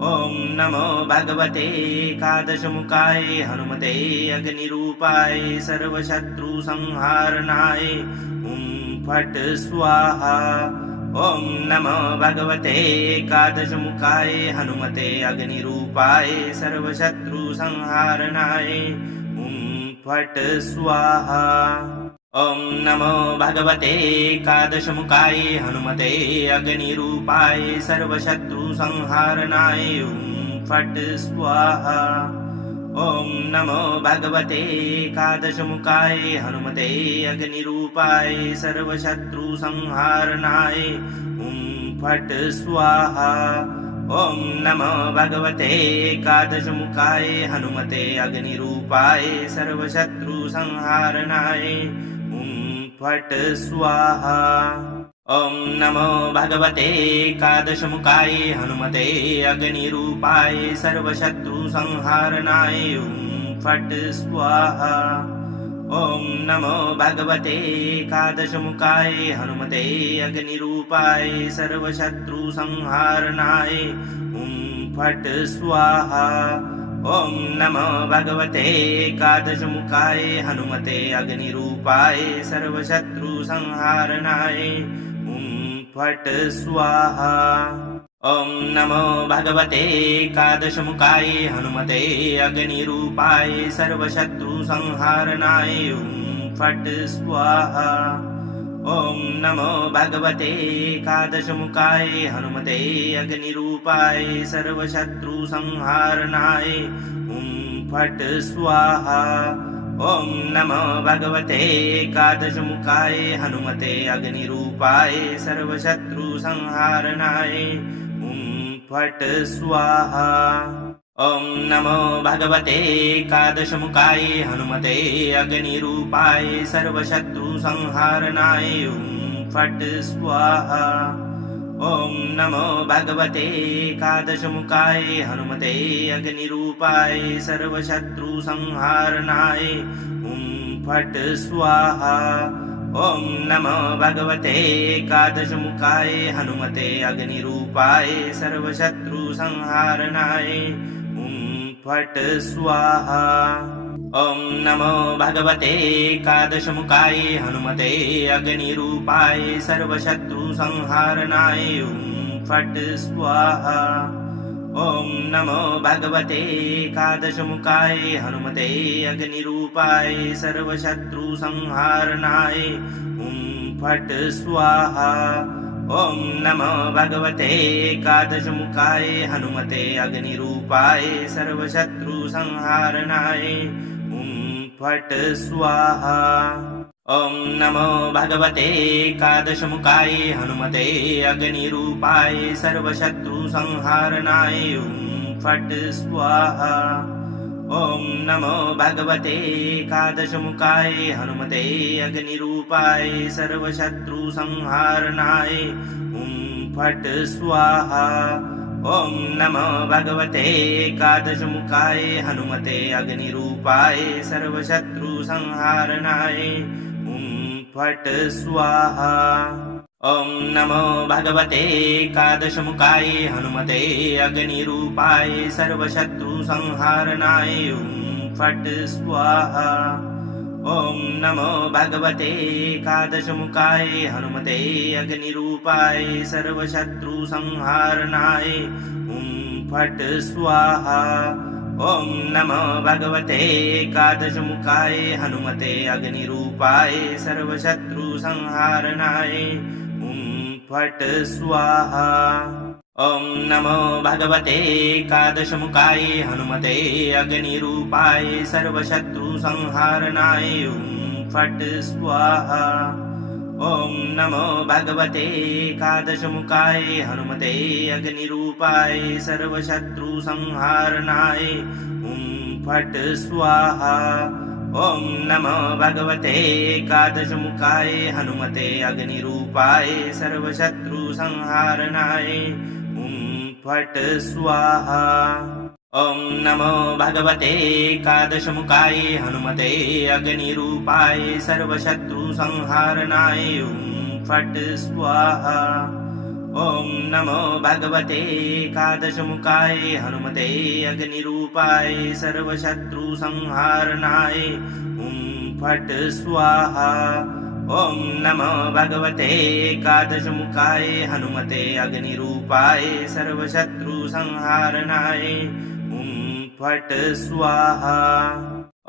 ॐ नमो भगवते एकादशमुखाय हनुमते अग्निरूपाय सर्वशत्रुसंहारणाय ॐ फट् स्वाहा। ॐ नमो भगवते एकादशमुखाय हनुमते अग्निरूपाय सर्वशत्रुसंहारणाय ॐ फट् स्वाहा। ॐ नमो भगवते एकादशमुखाय हनुमते अग्निरूपाय सर्वशत्रुसंहारणाय ॐ फट् स्वाहा। ॐ नमो भगवते एकादशमुखाय हनुमते अग्निरूपाय सर्वशत्रुसंहारणाय ॐ फट् स्वाहा। ॐ नमो भगवते एकादशमुखाय हनुमते अग्निरूपाय सर्वशत्रुसंहारणाय फट् स्वाहा। ॐ नमो भगवते एकादशमुखाय हनुमते अग्निरूपाय सर्वशत्रुसंहारणाय फट् स्वाहा। ॐ नमो भगवते एकादशमुखाय हनुमते अग्निरूपाय सर्वशत्रुसंहारणाय फट् स्वाहा। ॐ नमो भगवते एकादशमुखाय हनुमते अग्निरूपाय सर्वशत्रुसंहारणाय फट् स्वाहा। ॐ नमो भगवते एकादशमुखाय हनुमते अग्निरूपाय सर्वशत्रुसंहारणाय फट् स्वाहा। ॐ नमो भगवते एकादशमुखाय हनुमते अग्निरूपाय सर्वशत्रुसंहारणाय फट् स्वाहा। ॐ नमो भगवते एकादशमुखाय हनुमते अग्निरूपाय सर्वशत्रुसंहारणाय फट् स्वाहा। ॐ नमो भगवते एकादशमुखाय हनुमते अग्निरूपाय सर्वशत्रुसंहारणाय फट् स्वाहा। ॐ नमो भगवते एकादशमुखाय हनुमते अग्निरूपाय सर्वशत्रुसंहारणाय फट् स्वाहा। ॐ नमो भगवते एकादशमुखाय हनुमते अग्निरूपाय सर्वशत्रुसंहारणाय फट् स्वाहा। ॐ नमो भगवते एकादशमुखाय हनुमते अग्निरूपाय सर्वशत्रुसंहारणाय फट् स्वाहा। ॐ नमो भगवते एकादशमुखाय हनुमते अग्निरूपाय सर्वशत्रुसंहारणाय फट् स्वाहा। ॐ नमो भगवते एकादशमुखाय हनुमते अग्निरूपाय सर्वशत्रुसंहारणाय फट् स्वाहा। ॐ नमो भगवते एकादशमुखाय हनुमते अग्निरूपाय सर्वशत्रुसंहारणाय फट् स्वाहा। ॐ नमो भगवते एकादशमुखाय हनुमते अग्निरूपाय सर्वशत्रुसंहारणाय फट् स्वाहा। ॐ नमो भगवते एकादशमुखाय हनुमते अग्निरूपाय सर्वशत्रुसंहारणाय फट् स्वाहा। ॐ नमो भगवते एकादशमुखाय हनुमते अग्निरूपाय सर्वशत्रुसंहारणाय फट् स्वाहा। ॐ नमो भगवते एकादशमुखाय हनुमते अग्निरूपाय सर्वशत्रुसंहारणाय फट् स्वाहा। ॐ नमो भगवते एकादशमुखाय हनुमते अग्निरूपाय सर्वशत्रुसंहारणाय फट् स्वाहा। ॐ नमो भगवते एकादशमुखाय हनुमते अग्निरूपाय सर्वशत्रुसंहारणाय फट् स्वाहा। ॐ नमो भगवते एकादशमुखाय हनुमते अग्निरूपाय सर्वशत्रुसंहारणाय फट् स्वाहा। ॐ नमो भगवते एकादशमुखाय हनुमते अग्निरूपाय सर्वशत्रुसंहारणाय फट् स्वाहा। ॐ नमो भगवते एकादशमुखाय हनुमते अग्निरूपाय सर्वशत्रुसंहारणाय फट् स्वाहा। ॐ नमो भगवते एकादशमुखाय हनुमते अग्निरूपाय सर्वशत्रुसंहारणाय फट् स्वाहा। ॐ नमो भगवते एकादशमुखाय हनुमते अग्निरूपाय सर्वशत्रुसंहारणाय फट् स्वाहा।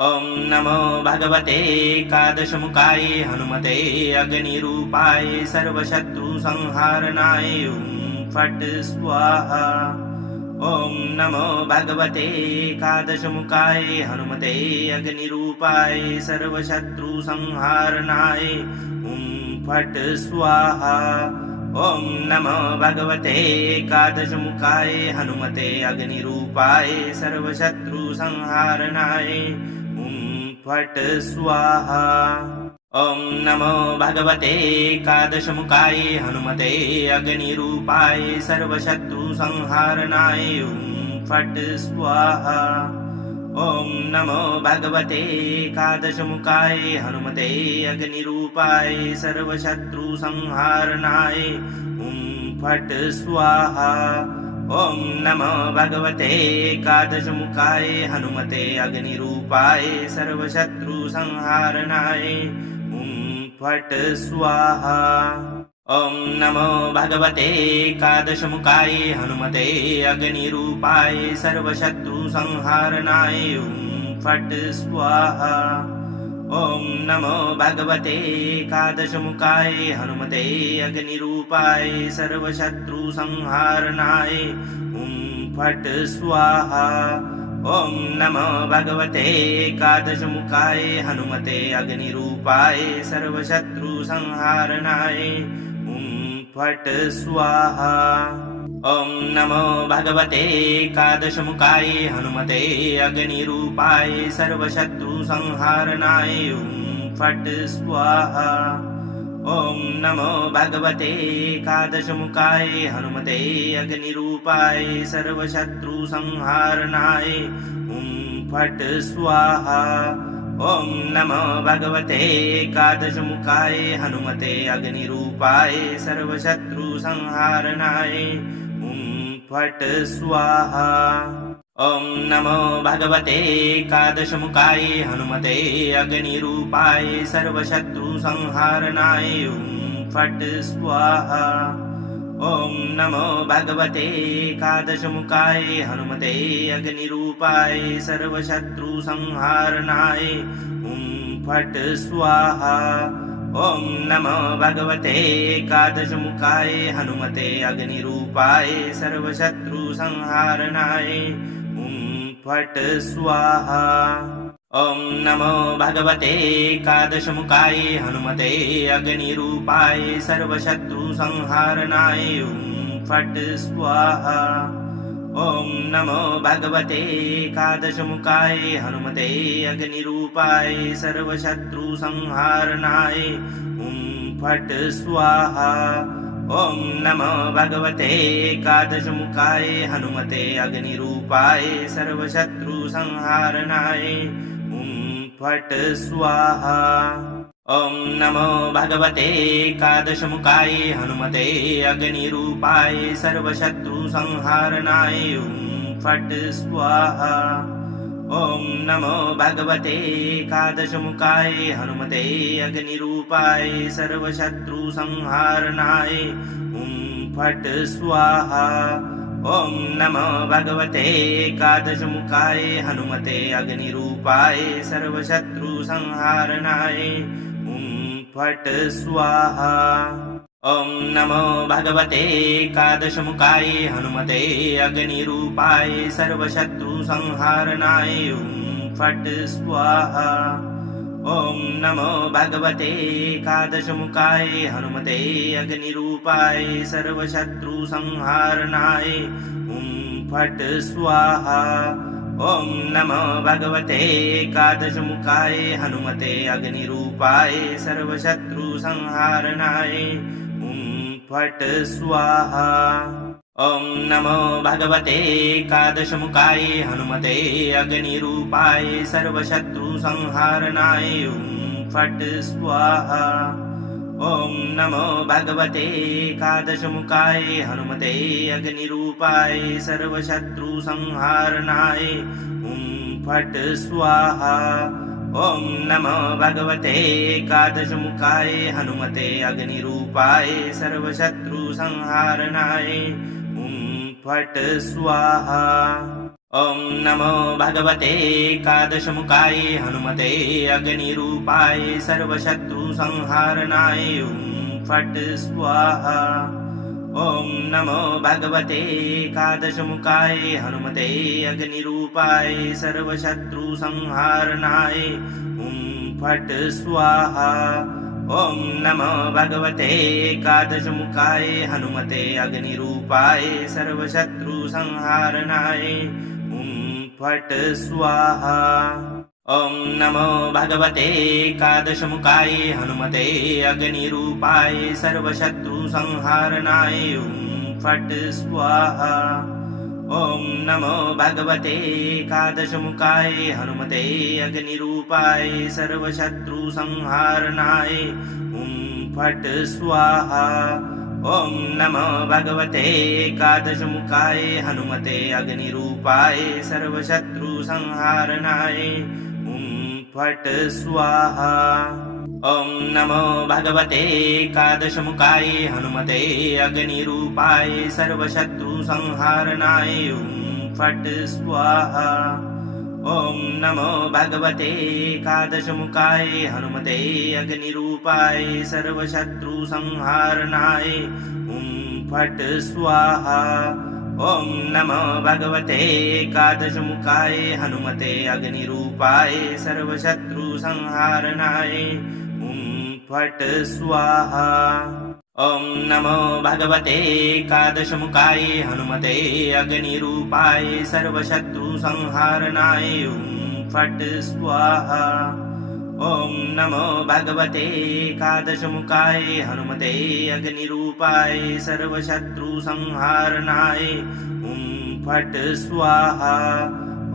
ॐ नमो भगवते एकादशमुखाय हनुमते अग्निरूपाय सर्वशत्रुसंहारणाय फट् स्वाहा। ॐ नमो भगवते एकादशमुखाय हनुमते अग्निरूपाय सर्वशत्रुसंहारणाय फट् स्वाहा। ॐ नमो भगवते एकादशमुखाय हनुमते अग्निरूपाय सर्वशत्रुसंहारणाय ॐ फट् स्वाहा। ॐ नमो भगवते एकादशमुखाय हनुमते अग्निरूपाय सर्वशत्रुसंहारणाय ॐ फट् स्वाहा। ॐ नमो भगवते एकादशमुखाय हनुमते अग्निरूपाय सर्वशत्रुसंहारणाय ॐ फट् स्वाहा। ॐ नमो भगवते एकादशमुखाय हनुमते अग्निरूपाय सर्वशत्रुसंहारणाय ॐ फट् स्वाहा। ॐ नमो भगवते एकादशमुखाय हनुमते अग्निरूपाय सर्वशत्रुसंहारणाय ॐ फट् स्वाहा। ॐ नमो भगवते एकादशमुखाय हनुमते अग्निरूपाय सर्वशत्रुसंहारणाय ॐ फट् स्वाहा। ॐ नमो भगवते एकादशमुखाय हनुमते अग्निरूपाय सर्वशत्रुसंहारणाय ॐ फट् स्वाहा। ॐ नमो भगवते एकादशमुखाय हनुमते अग्निरूपाय सर्वशत्रुसंहारणाय ॐ फट् स्वाहा। ॐ नमो भगवते एकादशमुखाय हनुमते अग्निरूपाय सर्वशत्रुसंहारणाय ॐ फट् स्वाहा। ॐ नमो भगवते एकादशमुखाय हनुमते अग्निरूपाय सर्वशत्रुसंहारणाय ॐ फट् स्वाहा। ॐ नमो भगवते एकादशमुखाय हनुमते अग्निरूपाय सर्वशत्रुसंहारणाय ॐ फट् स्वाहा। ॐ नमो भगवते एकादशमुखाय हनुमते अग्निरूपाय सर्वशत्रुसंहारणाय ॐ फट् स्वाहा। ॐ नमो भगवते एकादशमुखाय हनुमते अग्निरूपाय सर्वशत्रुसंहारणाय ॐ फट् स्वाहा। ॐ नमो भगवते एकादशमुखाय हनुमते अग्निरूपाय सर्वशत्रुसंहारणाय ॐ फट् स्वाहा। ॐ नमो भगवते एकादशमुखाय हनुमते अग्निरूपाय सर्वशत्रुसंहारणाय ॐ फट् स्वाहा। ॐ नमो भगवते एकादशमुखाय हनुमते अग्निरूपाय सर्वशत्रुसंहारणाय ॐ फट् स्वाहा। ॐ नमो भगवते एकादशमुखाय हनुमते अग्निरूपाय सर्वशत्रुसंहारणाय ॐ फट् स्वाहा। ॐ नमो भगवते एकादशमुखाय हनुमते अग्निरूपाय सर्वशत्रुसंहारणाय ॐ फट् स्वाहा। ॐ नमो भगवते एकादशमुखाय हनुमते अग्निरूपाय सर्वशत्रुसंहारणाय ॐ फट् स्वाहा। ॐ नमो भगवते एकादशमुखाय हनुमते अग्निरूपाय सर्वशत्रुसंहारणाय ॐ फट् स्वाहा। ॐ नमो भगवते एकादशमुखाय हनुमते अग्निरूपाय सर्वशत्रुसंहारणाय ॐ फट् स्वाहा। ॐ नमो भगवते एकादशमुखाय हनुमते अग्निरूपाय सर्वशत्रुसंहारणाय ॐ फट् स्वाहा। ॐ नमो भगवते एकादशमुखाय हनुमते अग्निरूपाय सर्वशत्रुसंहारणाय ॐ फट् स्वाहा। ॐ नमो भगवते एकादशमुखाय हनुमते अग्निरूपाय सर्वशत्रुसंहारणाय ॐ फट् स्वाहा। ॐ नमो भगवते एकादशमुखाय हनुमते अग्निरूपाय सर्वशत्रुसंहारणाय ॐ फट् स्वाहा। ॐ नमो भगवते एकादशमुखाय हनुमते अग्निरूपाय सर्वशत्रुसंहारणाय ॐ फट् स्वाहा। ॐ नमो भगवते एकादशमुखाय हनुमते अग्निरूपाय सर्वशत्रुसंहारणाय ॐ फट् स्वाहा। ॐ नमो भगवते एकादशमुखाय हनुमते अग्निरूपाय सर्वशत्रुसंहारणाय ॐ फट् स्वाहा। ॐ नमो भगवते एकादशमुखाय हनुमते अग्निरूपाय सर्वशत्रुसंहारणाय ॐ फट् स्वाहा। ॐ नमो भगवते एकादशमुखाय हनुमते अग्निरूपाय सर्वशत्रुसंहारणाय ॐ फट् स्वाहा। ॐ नमो भगवते एकादशमुखाय हनुमते अग्निरूपाय सर्वशत्रुसंहारणाय ॐ फट् स्वाहा। ॐ नमो भगवते एकादशमुखाय हनुमते अग्निरूपाय सर्वशत्रुसंहारणाय ॐ फट् स्वाहा। ॐ नमो भगवते एकादशमुखाय हनुमते अग्निरूपाय सर्वशत्रुसंहारणाय ॐ फट् स्वाहा। ॐ नमो भगवते एकादशमुखाय हनुमते अग्निरूपाय सर्वशत्रुसंहारणाय ॐ फट् स्वाहा। ॐ नमो भगवते एकादशमुखाय हनुमते अग्निरूपाय सर्वशत्रुसंहारणाय ॐ फट् स्वाहा। ॐ नमो भगवते एकादशमुखाय हनुमते अग्निरूपाय सर्वशत्रुसंहारणाय ॐ फट् स्वाहा।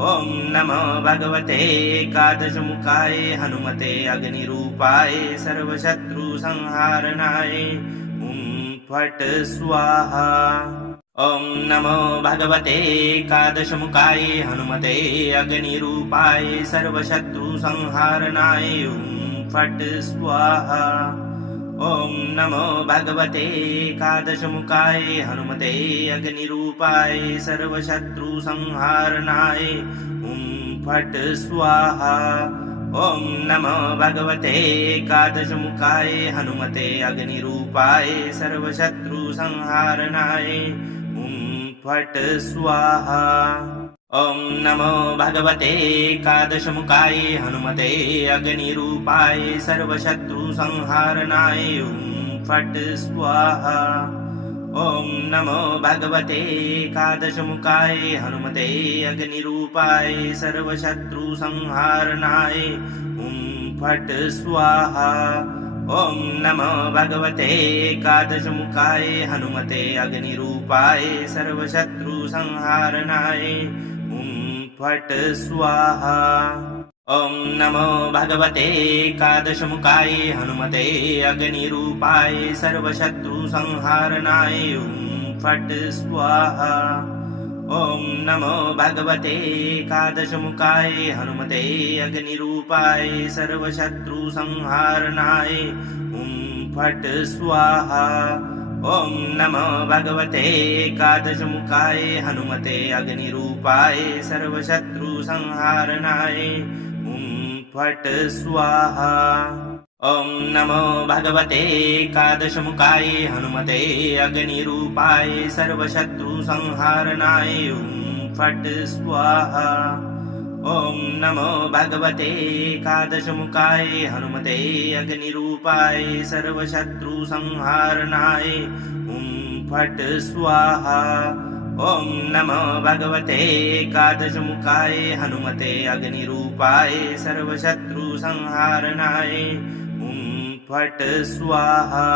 ॐ नमो भगवते एकादशमुखाय हनुमते अग्निरूपाय सर्वशत्रुसंहारणाय ॐ फट् स्वाहा। ॐ नमो भगवते एकादशमुखाय हनुमते अग्निरूपाय सर्वशत्रुसंहारणाय ॐ फट् स्वाहा। ॐ नमो भगवते एकादशमुखाय हनुमते अग्निरूपाय सर्वशत्रुसंहारणाय ॐ फट् स्वाहा। ॐ नमो भगवते एकादशमुखाय हनुमते अग्निरूपाय सर्वशत्रुसंहारणाय ॐ फट् स्वाहा। ॐ नमो भगवते एकादशमुखाय हनुमते अग्निरूपाय सर्वशत्रुसंहारणाय ॐ फट् स्वाहा। ॐ नमो भगवते एकादशमुखाय हनुमते अग्निरूपाय सर्वशत्रुसंहारणाय ॐ फट् स्वाहा। ॐ नमो भगवते एकादशमुखाय हनुमते अग्निरूपाय सर्वशत्रुसंहारणाय ॐ फट् स्वाहा। ॐ नमो भगवते एकादशमुखाय हनुमते अग्निरूपाय सर्वशत्रुसंहारणाय ॐ फट् स्वाहा। ॐ नमो भगवते एकादशमुखाय हनुमते अग्निरूपाय सर्वशत्रुसंहारणाय ॐ फट् स्वाहा। ॐ नमो भगवते एकादशमुखाय हनुमते अग्निरूपाय सर्वशत्रुसंहारणाय ॐ फट् स्वाहा। ॐ नमो भगवते एकादशमुखाय हनुमते अग्निरूपाय सर्वशत्रुसंहारणाय ॐ फट् स्वाहा। ॐ नमो भगवते एकादशमुखाय हनुमते अग्निरूपाय सर्वशत्रुसंहारणाय ॐ फट् स्वाहा। ॐ नमो भगवते एकादशमुखाय हनुमते अग्निरूपाय सर्वशत्रुसंहारणाय ॐ फट् स्वाहा।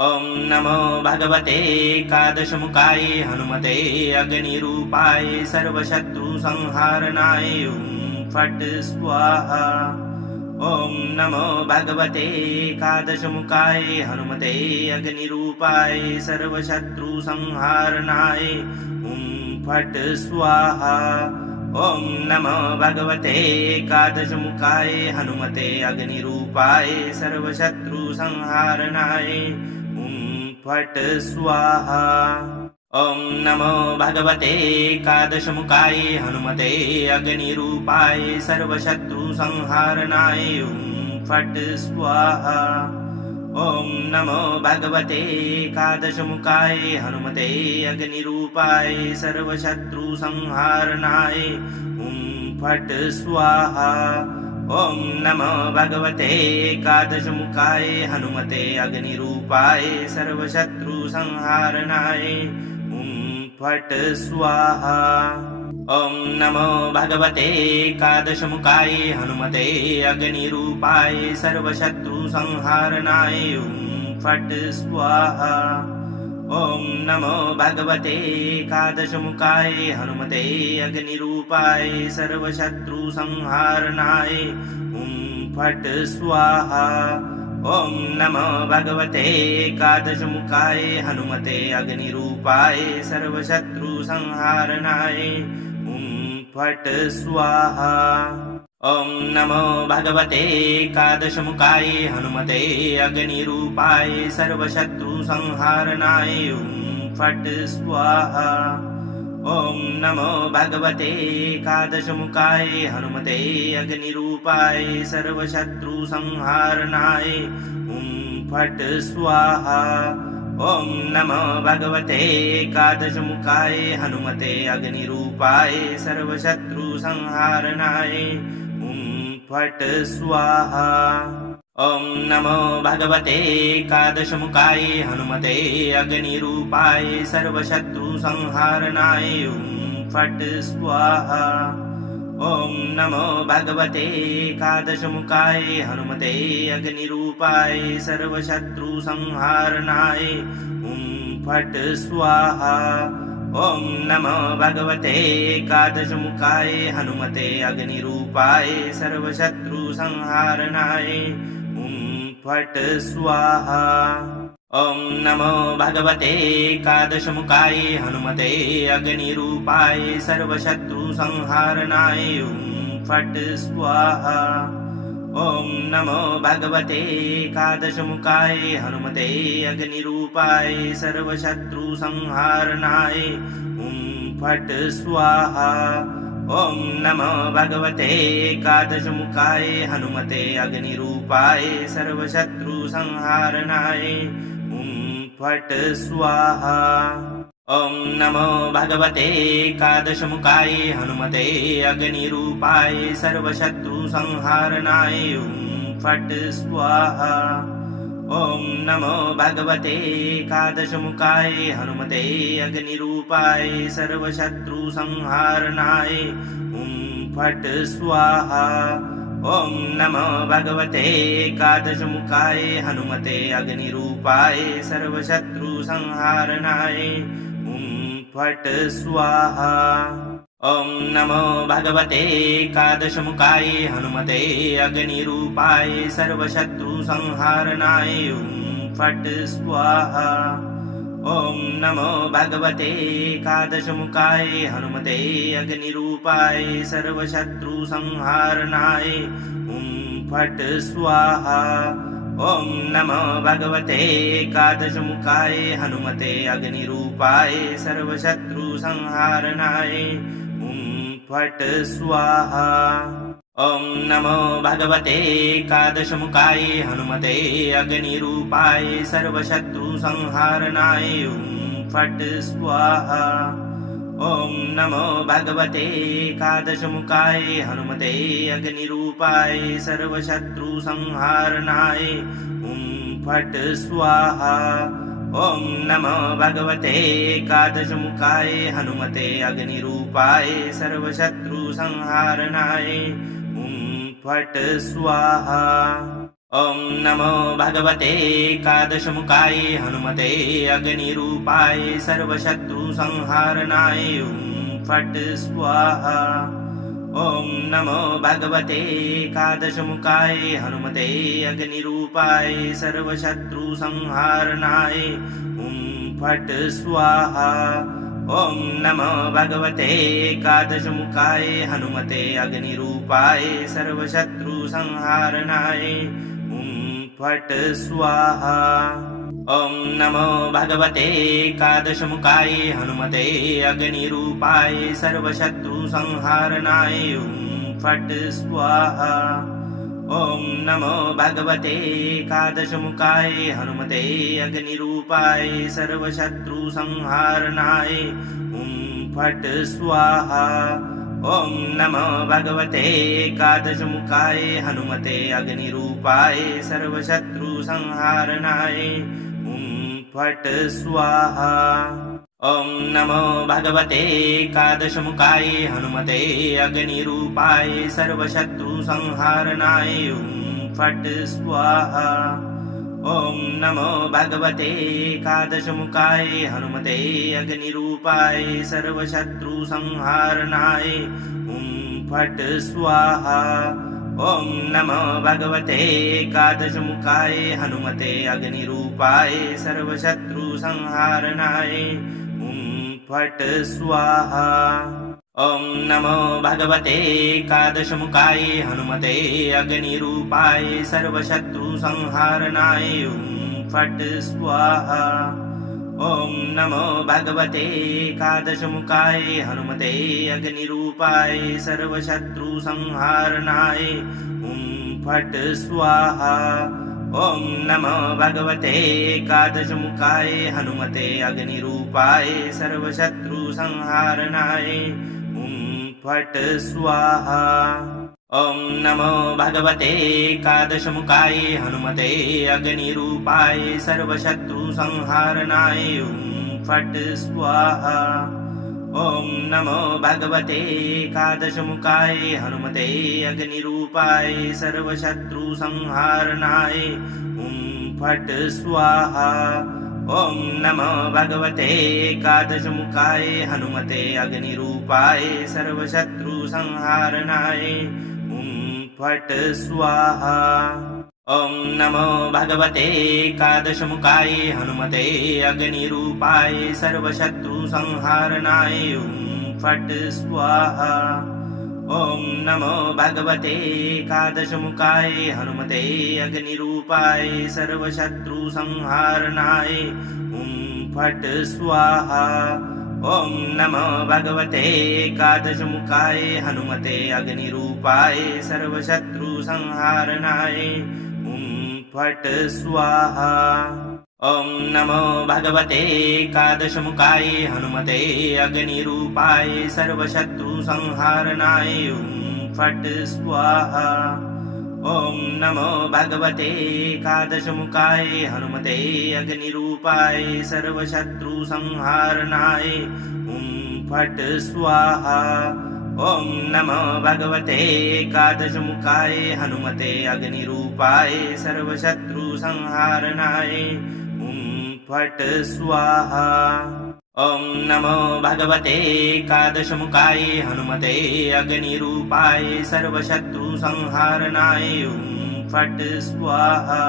ॐ नमो भगवते एकादशमुखाय हनुमते अग्निरूपाय सर्वशत्रुसंहारणाय ॐ फट् स्वाहा। ॐ नमो भगवते एकादशमुखाय हनुमते अग्निरूपाय सर्वशत्रुसंहारणाय ॐ फट् स्वाहा। ॐ नमो भगवते एकादशमुखाय हनुमते अग्निरूपाय सर्वशत्रुसंहारणाय ॐ फट् स्वाहा। ॐ नमो भगवते एकादशमुखाय हनुमते अग्निरूपाय सर्वशत्रुसंहारणाय ॐ फट् स्वाहा। ॐ नमो भगवते एकादशमुखाय हनुमते अग्निरूपाय सर्वशत्रुसंहारणाय ॐ फट् स्वाहा। ॐ नमो भगवते एकादशमुखाय हनुमते अग्निरूपाय सर्वशत्रुसंहारणाय फट् स्वाहा। ॐ नमो भगवते एकादशमुखाय हनुमते अग्निरूपाय सर्वशत्रुसंहारणाय फट् स्वाहा। ॐ नमो भगवते एकादशमुखाय हनुमते अग्निरूपाय सर्वशत्रुसंहारणाय फट् स्वाहा। ॐ नमो भगवते एकादशमुखाय हनुमते अग्निरूपाय सर्वशत्रुसंहारणाय फट् स्वाहा। ॐ नमो भगवते एकादशमुखाय हनुमते अग्निरूपाय सर्वशत्रुसंहारणाय फट् स्वाहा। ॐ नमो भगवते एकादशमुखाय हनुमते अग्निरूपाय सर्वशत्रुसंहारणाय फट् स्वाहा। ॐ नमो भगवते एकादशमुखाय हनुमते अग्निरूपाय सर्वशत्रुसंहारणाय फट् स्वाहा। ॐ नमो भगवते एकादशमुखाय हनुमते अग्निरूपाय सर्वशत्रुसंहारणाय फट् स्वाहा। ॐ नमो भगवते एकादशमुखाय हनुमते अग्निरूपाय सर्वशत्रुसंहारणाय फट् स्वाहा। ॐ नमो भगवते एकादशमुखाय हनुमते अग्निरूपाय सर्वशत्रुसंहारणाय फट् स्वाहा। ॐ नमो भगवते एकादशमुखाय हनुमते अग्निरूपाय सर्वशत्रुसंहारणाय फट् स्वाहा। ॐ नमो भगवते एकादशमुखाय हनुमते अग्निरूपाय सर्वशत्रुसंहारणाय फट् स्वाहा। ॐ नमो भगवते एकादशमुखाय हनुमते अग्निरूपाय सर्वशत्रुसंहारणाय फट् स्वाहा। ॐ नमो भगवते एकादशमुखाय हनुमते अग्निरूपाय सर्वशत्रुसंहारणाय फट् स्वाहा। ॐ नमो भगवते एकादशमुखाय हनुमते अग्निरूपाय सर्वशत्रुसंहारणाय फट् स्वाहा। ॐ नमो भगवते एकादशमुखाय हनुमते अग्निरूपाय सर्वशत्रुसंहारणाय फट् स्वाहा। ॐ नमो भगवते एकादशमुखाय हनुमते अग्निरूपाय सर्वशत्रुसंहारणाय फट् स्वाहा। ॐ नमो भगवते एकादशमुखाय हनुमते अग्निरूपाय सर्वशत्रुसंहारणाय फट् स्वाहा। ॐ नमो भगवते एकादशमुखाय हनुमते अग्निरूपाय सर्वशत्रुसंहारणाय फट् स्वाहा। ॐ नमो भगवते एकादशमुखाय हनुमते अग्निरूपाय सर्वशत्रुसंहारणाय फट् स्वाहा। ॐ नमो भगवते एकादशमुखाय हनुमते अग्निरूपाय सर्वशत्रुसंहारणाय फट् स्वाहा। ॐ नमो भगवते एकादशमुखाय हनुमते अग्निरूपाय सर्वशत्रुसंहारणाय फट् स्वाहा। ॐ नमो भगवते एकादशमुखाय हनुमते अग्निरूपाय सर्वशत्रुसंहारणाय फट् स्वाहा। ॐ नमो भगवते एकादशमुखाय हनुमते अग्निरूपाय सर्वशत्रुसंहारणाय फट् स्वाहा। ॐ नमो भगवते एकादशमुखाय हनुमते अग्निरूपाय सर्वशत्रुसंहारणाय फट् स्वाहा। ॐ नमो भगवते एकादशमुखाय हनुमते अग्निरूपाय सर्वशत्रुसंहारणाय फट् स्वाहा। ॐ नमो भगवते एकादशमुखाय हनुमते अग्निरूपाय सर्वशत्रुसंहारणाय फट् स्वाहा। ॐ नमो भगवते एकादशमुखाय हनुमते अग्निरूपाय सर्वशत्रुसंहारणाय ॐ फट् स्वाहा। ॐ नमो भगवते एकादशमुखाय हनुमते अग्निरूपाय सर्वशत्रुसंहारणाय ॐ फट् स्वाहा। ॐ नमो भगवते एकादशमुखाय हनुमते अग्निरूपाय सर्वशत्रुसंहारणाय ॐ फट् स्वाहा। ॐ नमो भगवते एकादशमुखाय हनुमते अग्निरूपाय सर्वशत्रुसंहारणाय ॐ फट् स्वाहा। ॐ नमो भगवते एकादशमुखाय हनुमते अग्निरूपाय सर्वशत्रुसंहारणाय ॐ फट् स्वाहा। ॐ नमो भगवते एकादशमुखाय हनुमते अग्निरूपाय सर्वशत्रुसंहारणाय ॐ फट् स्वाहा। ॐ नमो भगवते एकादशमुखाय हनुमते अग्निरूपाय सर्वशत्रुसंहारणाय ॐ फट् स्वाहा। ॐ नमो भगवते एकादशमुखाय हनुमते अग्निरूपाय सर्वशत्रुसंहारणाय ॐ फट् स्वाहा। ॐ नमो भगवते एकादशमुखाय हनुमते अग्निरूपाय सर्वशत्रुसंहारणाय ॐ फट् स्वाहा। ॐ नमो भगवते एकादशमुखाय हनुमते अग्निरूपाय सर्वशत्रुसंहारणाय ॐ फट् स्वाहा। ॐ नमो भगवते एकादशमुखाय हनुमते अग्निरूपाय सर्वशत्रुसंहारणाय ॐ फट् स्वाहा। ॐ नमो भगवते एकादशमुखाय हनुमते अग्निरूपाय सर्वशत्रुसंहारणाय ॐ फट् स्वाहा। ॐ नमो भगवते एकादशमुखाय हनुमते अग्निरूपाय सर्वशत्रुसंहारणाय ॐ फट् स्वाहा। ॐ नमो भगवते एकादशमुखाय हनुमते अग्निरूपाय सर्वशत्रुसंहारणाय ॐ फट् स्वाहा। ॐ नमो भगवते एकादशमुखाय हनुमते अग्निरूपाय सर्वशत्रुसंहारणाय ॐ फट् स्वाहा। ॐ नमो भगवते एकादशमुखाय हनुमते अग्निरूपाय सर्वशत्रुसंहारणाय ॐ फट् स्वाहा। ॐ नमो भगवते एकादशमुखाय हनुमते अग्निरूपाय सर्वशत्रुसंहारणाय ॐ फट् स्वाहा।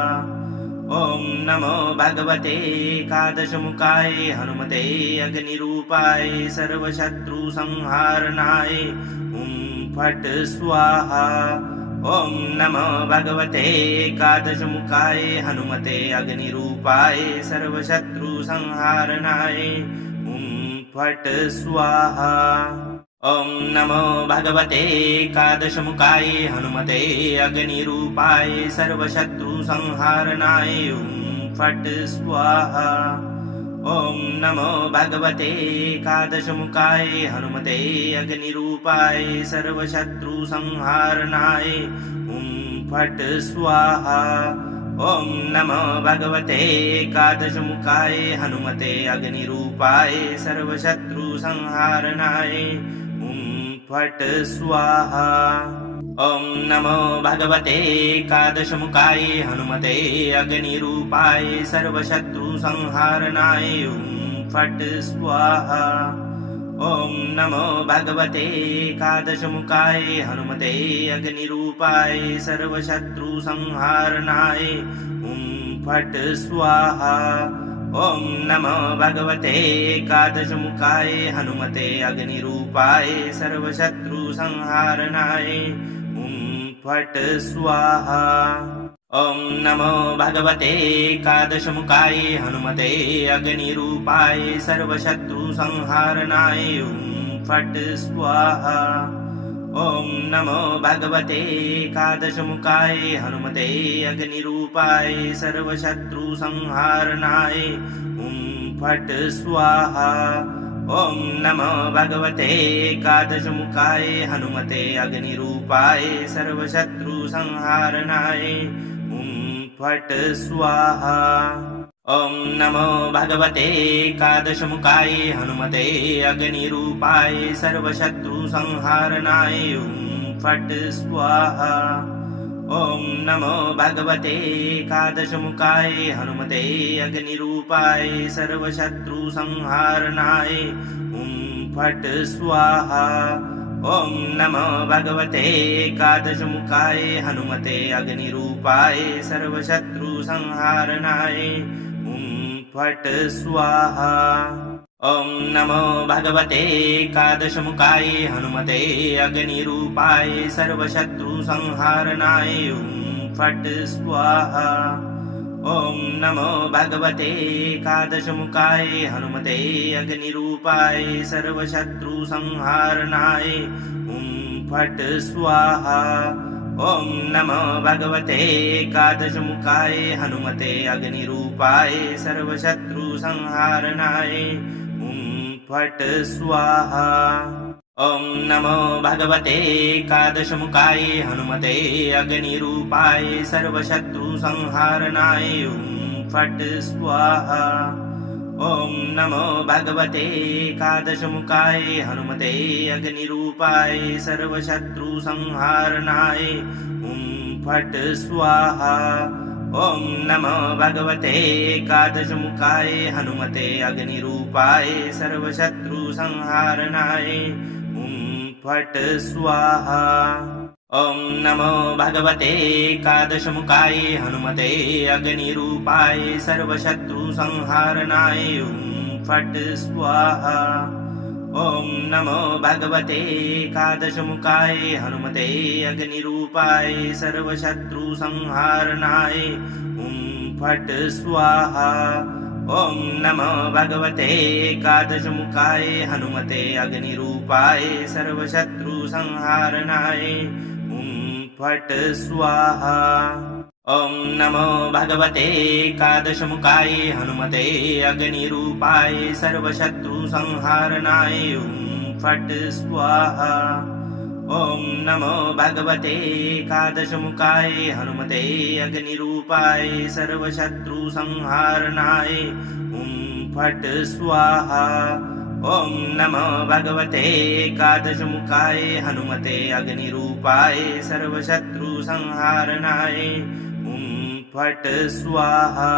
ॐ नमो भगवते एकादशमुखाय हनुमते अग्निरूपाय सर्वशत्रुसंहारणाय ॐ फट् स्वाहा। ॐ नमो भगवते एकादशमुखाय हनुमते अग्निरूपाय सर्वशत्रुसंहारणाय ॐ फट् स्वाहा। ॐ नमो भगवते एकादशमुखाय हनुमते अग्निरूपाय सर्वशत्रुसंहारणाय ॐ फट् स्वाहा। ॐ नमो भगवते एकादशमुखाय हनुमते अग्निरूपाय सर्वशत्रुसंहारणाय ॐ फट् स्वाहा। ॐ नमो भगवते एकादशमुखाय हनुमते अग्निरूपाय सर्वशत्रुसंहारणाय ॐ फट् स्वाहा। ॐ नमो भगवते एकादशमुखाय हनुमते अग्निरूपाय सर्वशत्रुसंहारणाय ॐ फट् स्वाहा। ॐ नमो भगवते एकादशमुखाय हनुमते अग्निरूपाय सर्वशत्रुसंहारणाय ॐ फट् स्वाहा। ॐ नमो भगवते एकादशमुखाय हनुमते अग्निरूपाय सर्वशत्रुसंहारणाय ॐ फट् स्वाहा। ॐ नमो भगवते एकादशमुखाय हनुमते अग्निरूपाय सर्वशत्रुसंहारणाय ॐ फट् स्वाहा। ॐ नमो भगवते एकादशमुखाय हनुमते अग्निरूपाय सर्वशत्रुसंहारणाय ॐ फट् स्वाहा। ॐ नमो भगवते एकादशमुखाय हनुमते अग्निरूपाय सर्वशत्रुसंहारणाय फट् स्वाहा। ॐ नमो भगवते एकादशमुखाय हनुमते अग्निरूपाय सर्वशत्रुसंहारणाय फट् स्वाहा। ॐ नमो भगवते एकादशमुखाय हनुमते अग्निरूपाय सर्वशत्रुसंहारणाय फट् स्वाहा। ॐ नमो भगवते एकादशमुखाय हनुमते अग्निरूपाय सर्वशत्रुसंहारणाय फट् स्वाहा। ॐ नमो भगवते एकादशमुखाय हनुमते अग्निरूपाय सर्वशत्रुसंहारणाय फट् स्वाहा। ॐ नमो भगवते एकादशमुखाय हनुमते अग्निरूपाय सर्वशत्रुसंहारणाय फट् स्वाहा। ॐ नमो भगवते एकादशमुखाय हनुमते अग्निरूपाय सर्वशत्रुसंहारणाय फट् स्वाहा। ॐ नमो भगवते एकादशमुखाय हनुमते अग्निरूपाय सर्वशत्रुसंहारणाय फट् स्वाहा। ॐ नमो भगवते एकादशमुखाय हनुमते अग्निरूपाय सर्वशत्रुसंहारणाय फट् स्वाहा। ॐ नमो भगवते एकादशमुखाय हनुमते अग्निरूपाय सर्वशत्रुसंहारणाय फट् स्वाहा। ॐ नमो भगवते एकादशमुखाय हनुमते अग्निरूपाय सर्वशत्रुसंहारणाय फट् स्वाहा। ॐ नमो भगवते एकादशमुखाय हनुमते अग्निरूपाय सर्वशत्रुसंहारणाय फट् स्वाहा। ॐ नमो भगवते एकादशमुखाय हनुमते अग्निरूपाय सर्वशत्रुसंहारणाय फट् स्वाहा। ॐ नमो भगवते एकादशमुखाय हनुमते अग्निरूपाय सर्वशत्रुसंहारणाय फट् स्वाहा। ॐ नमो भगवते एकादशमुखाय हनुमते अग्निरूपाय सर्वशत्रुसंहारणाय फट् स्वाहा। ॐ नमो भगवते एकादशमुखाय हनुमते अग्निरूपाय सर्वशत्रुसंहारणाय फट् स्वाहा।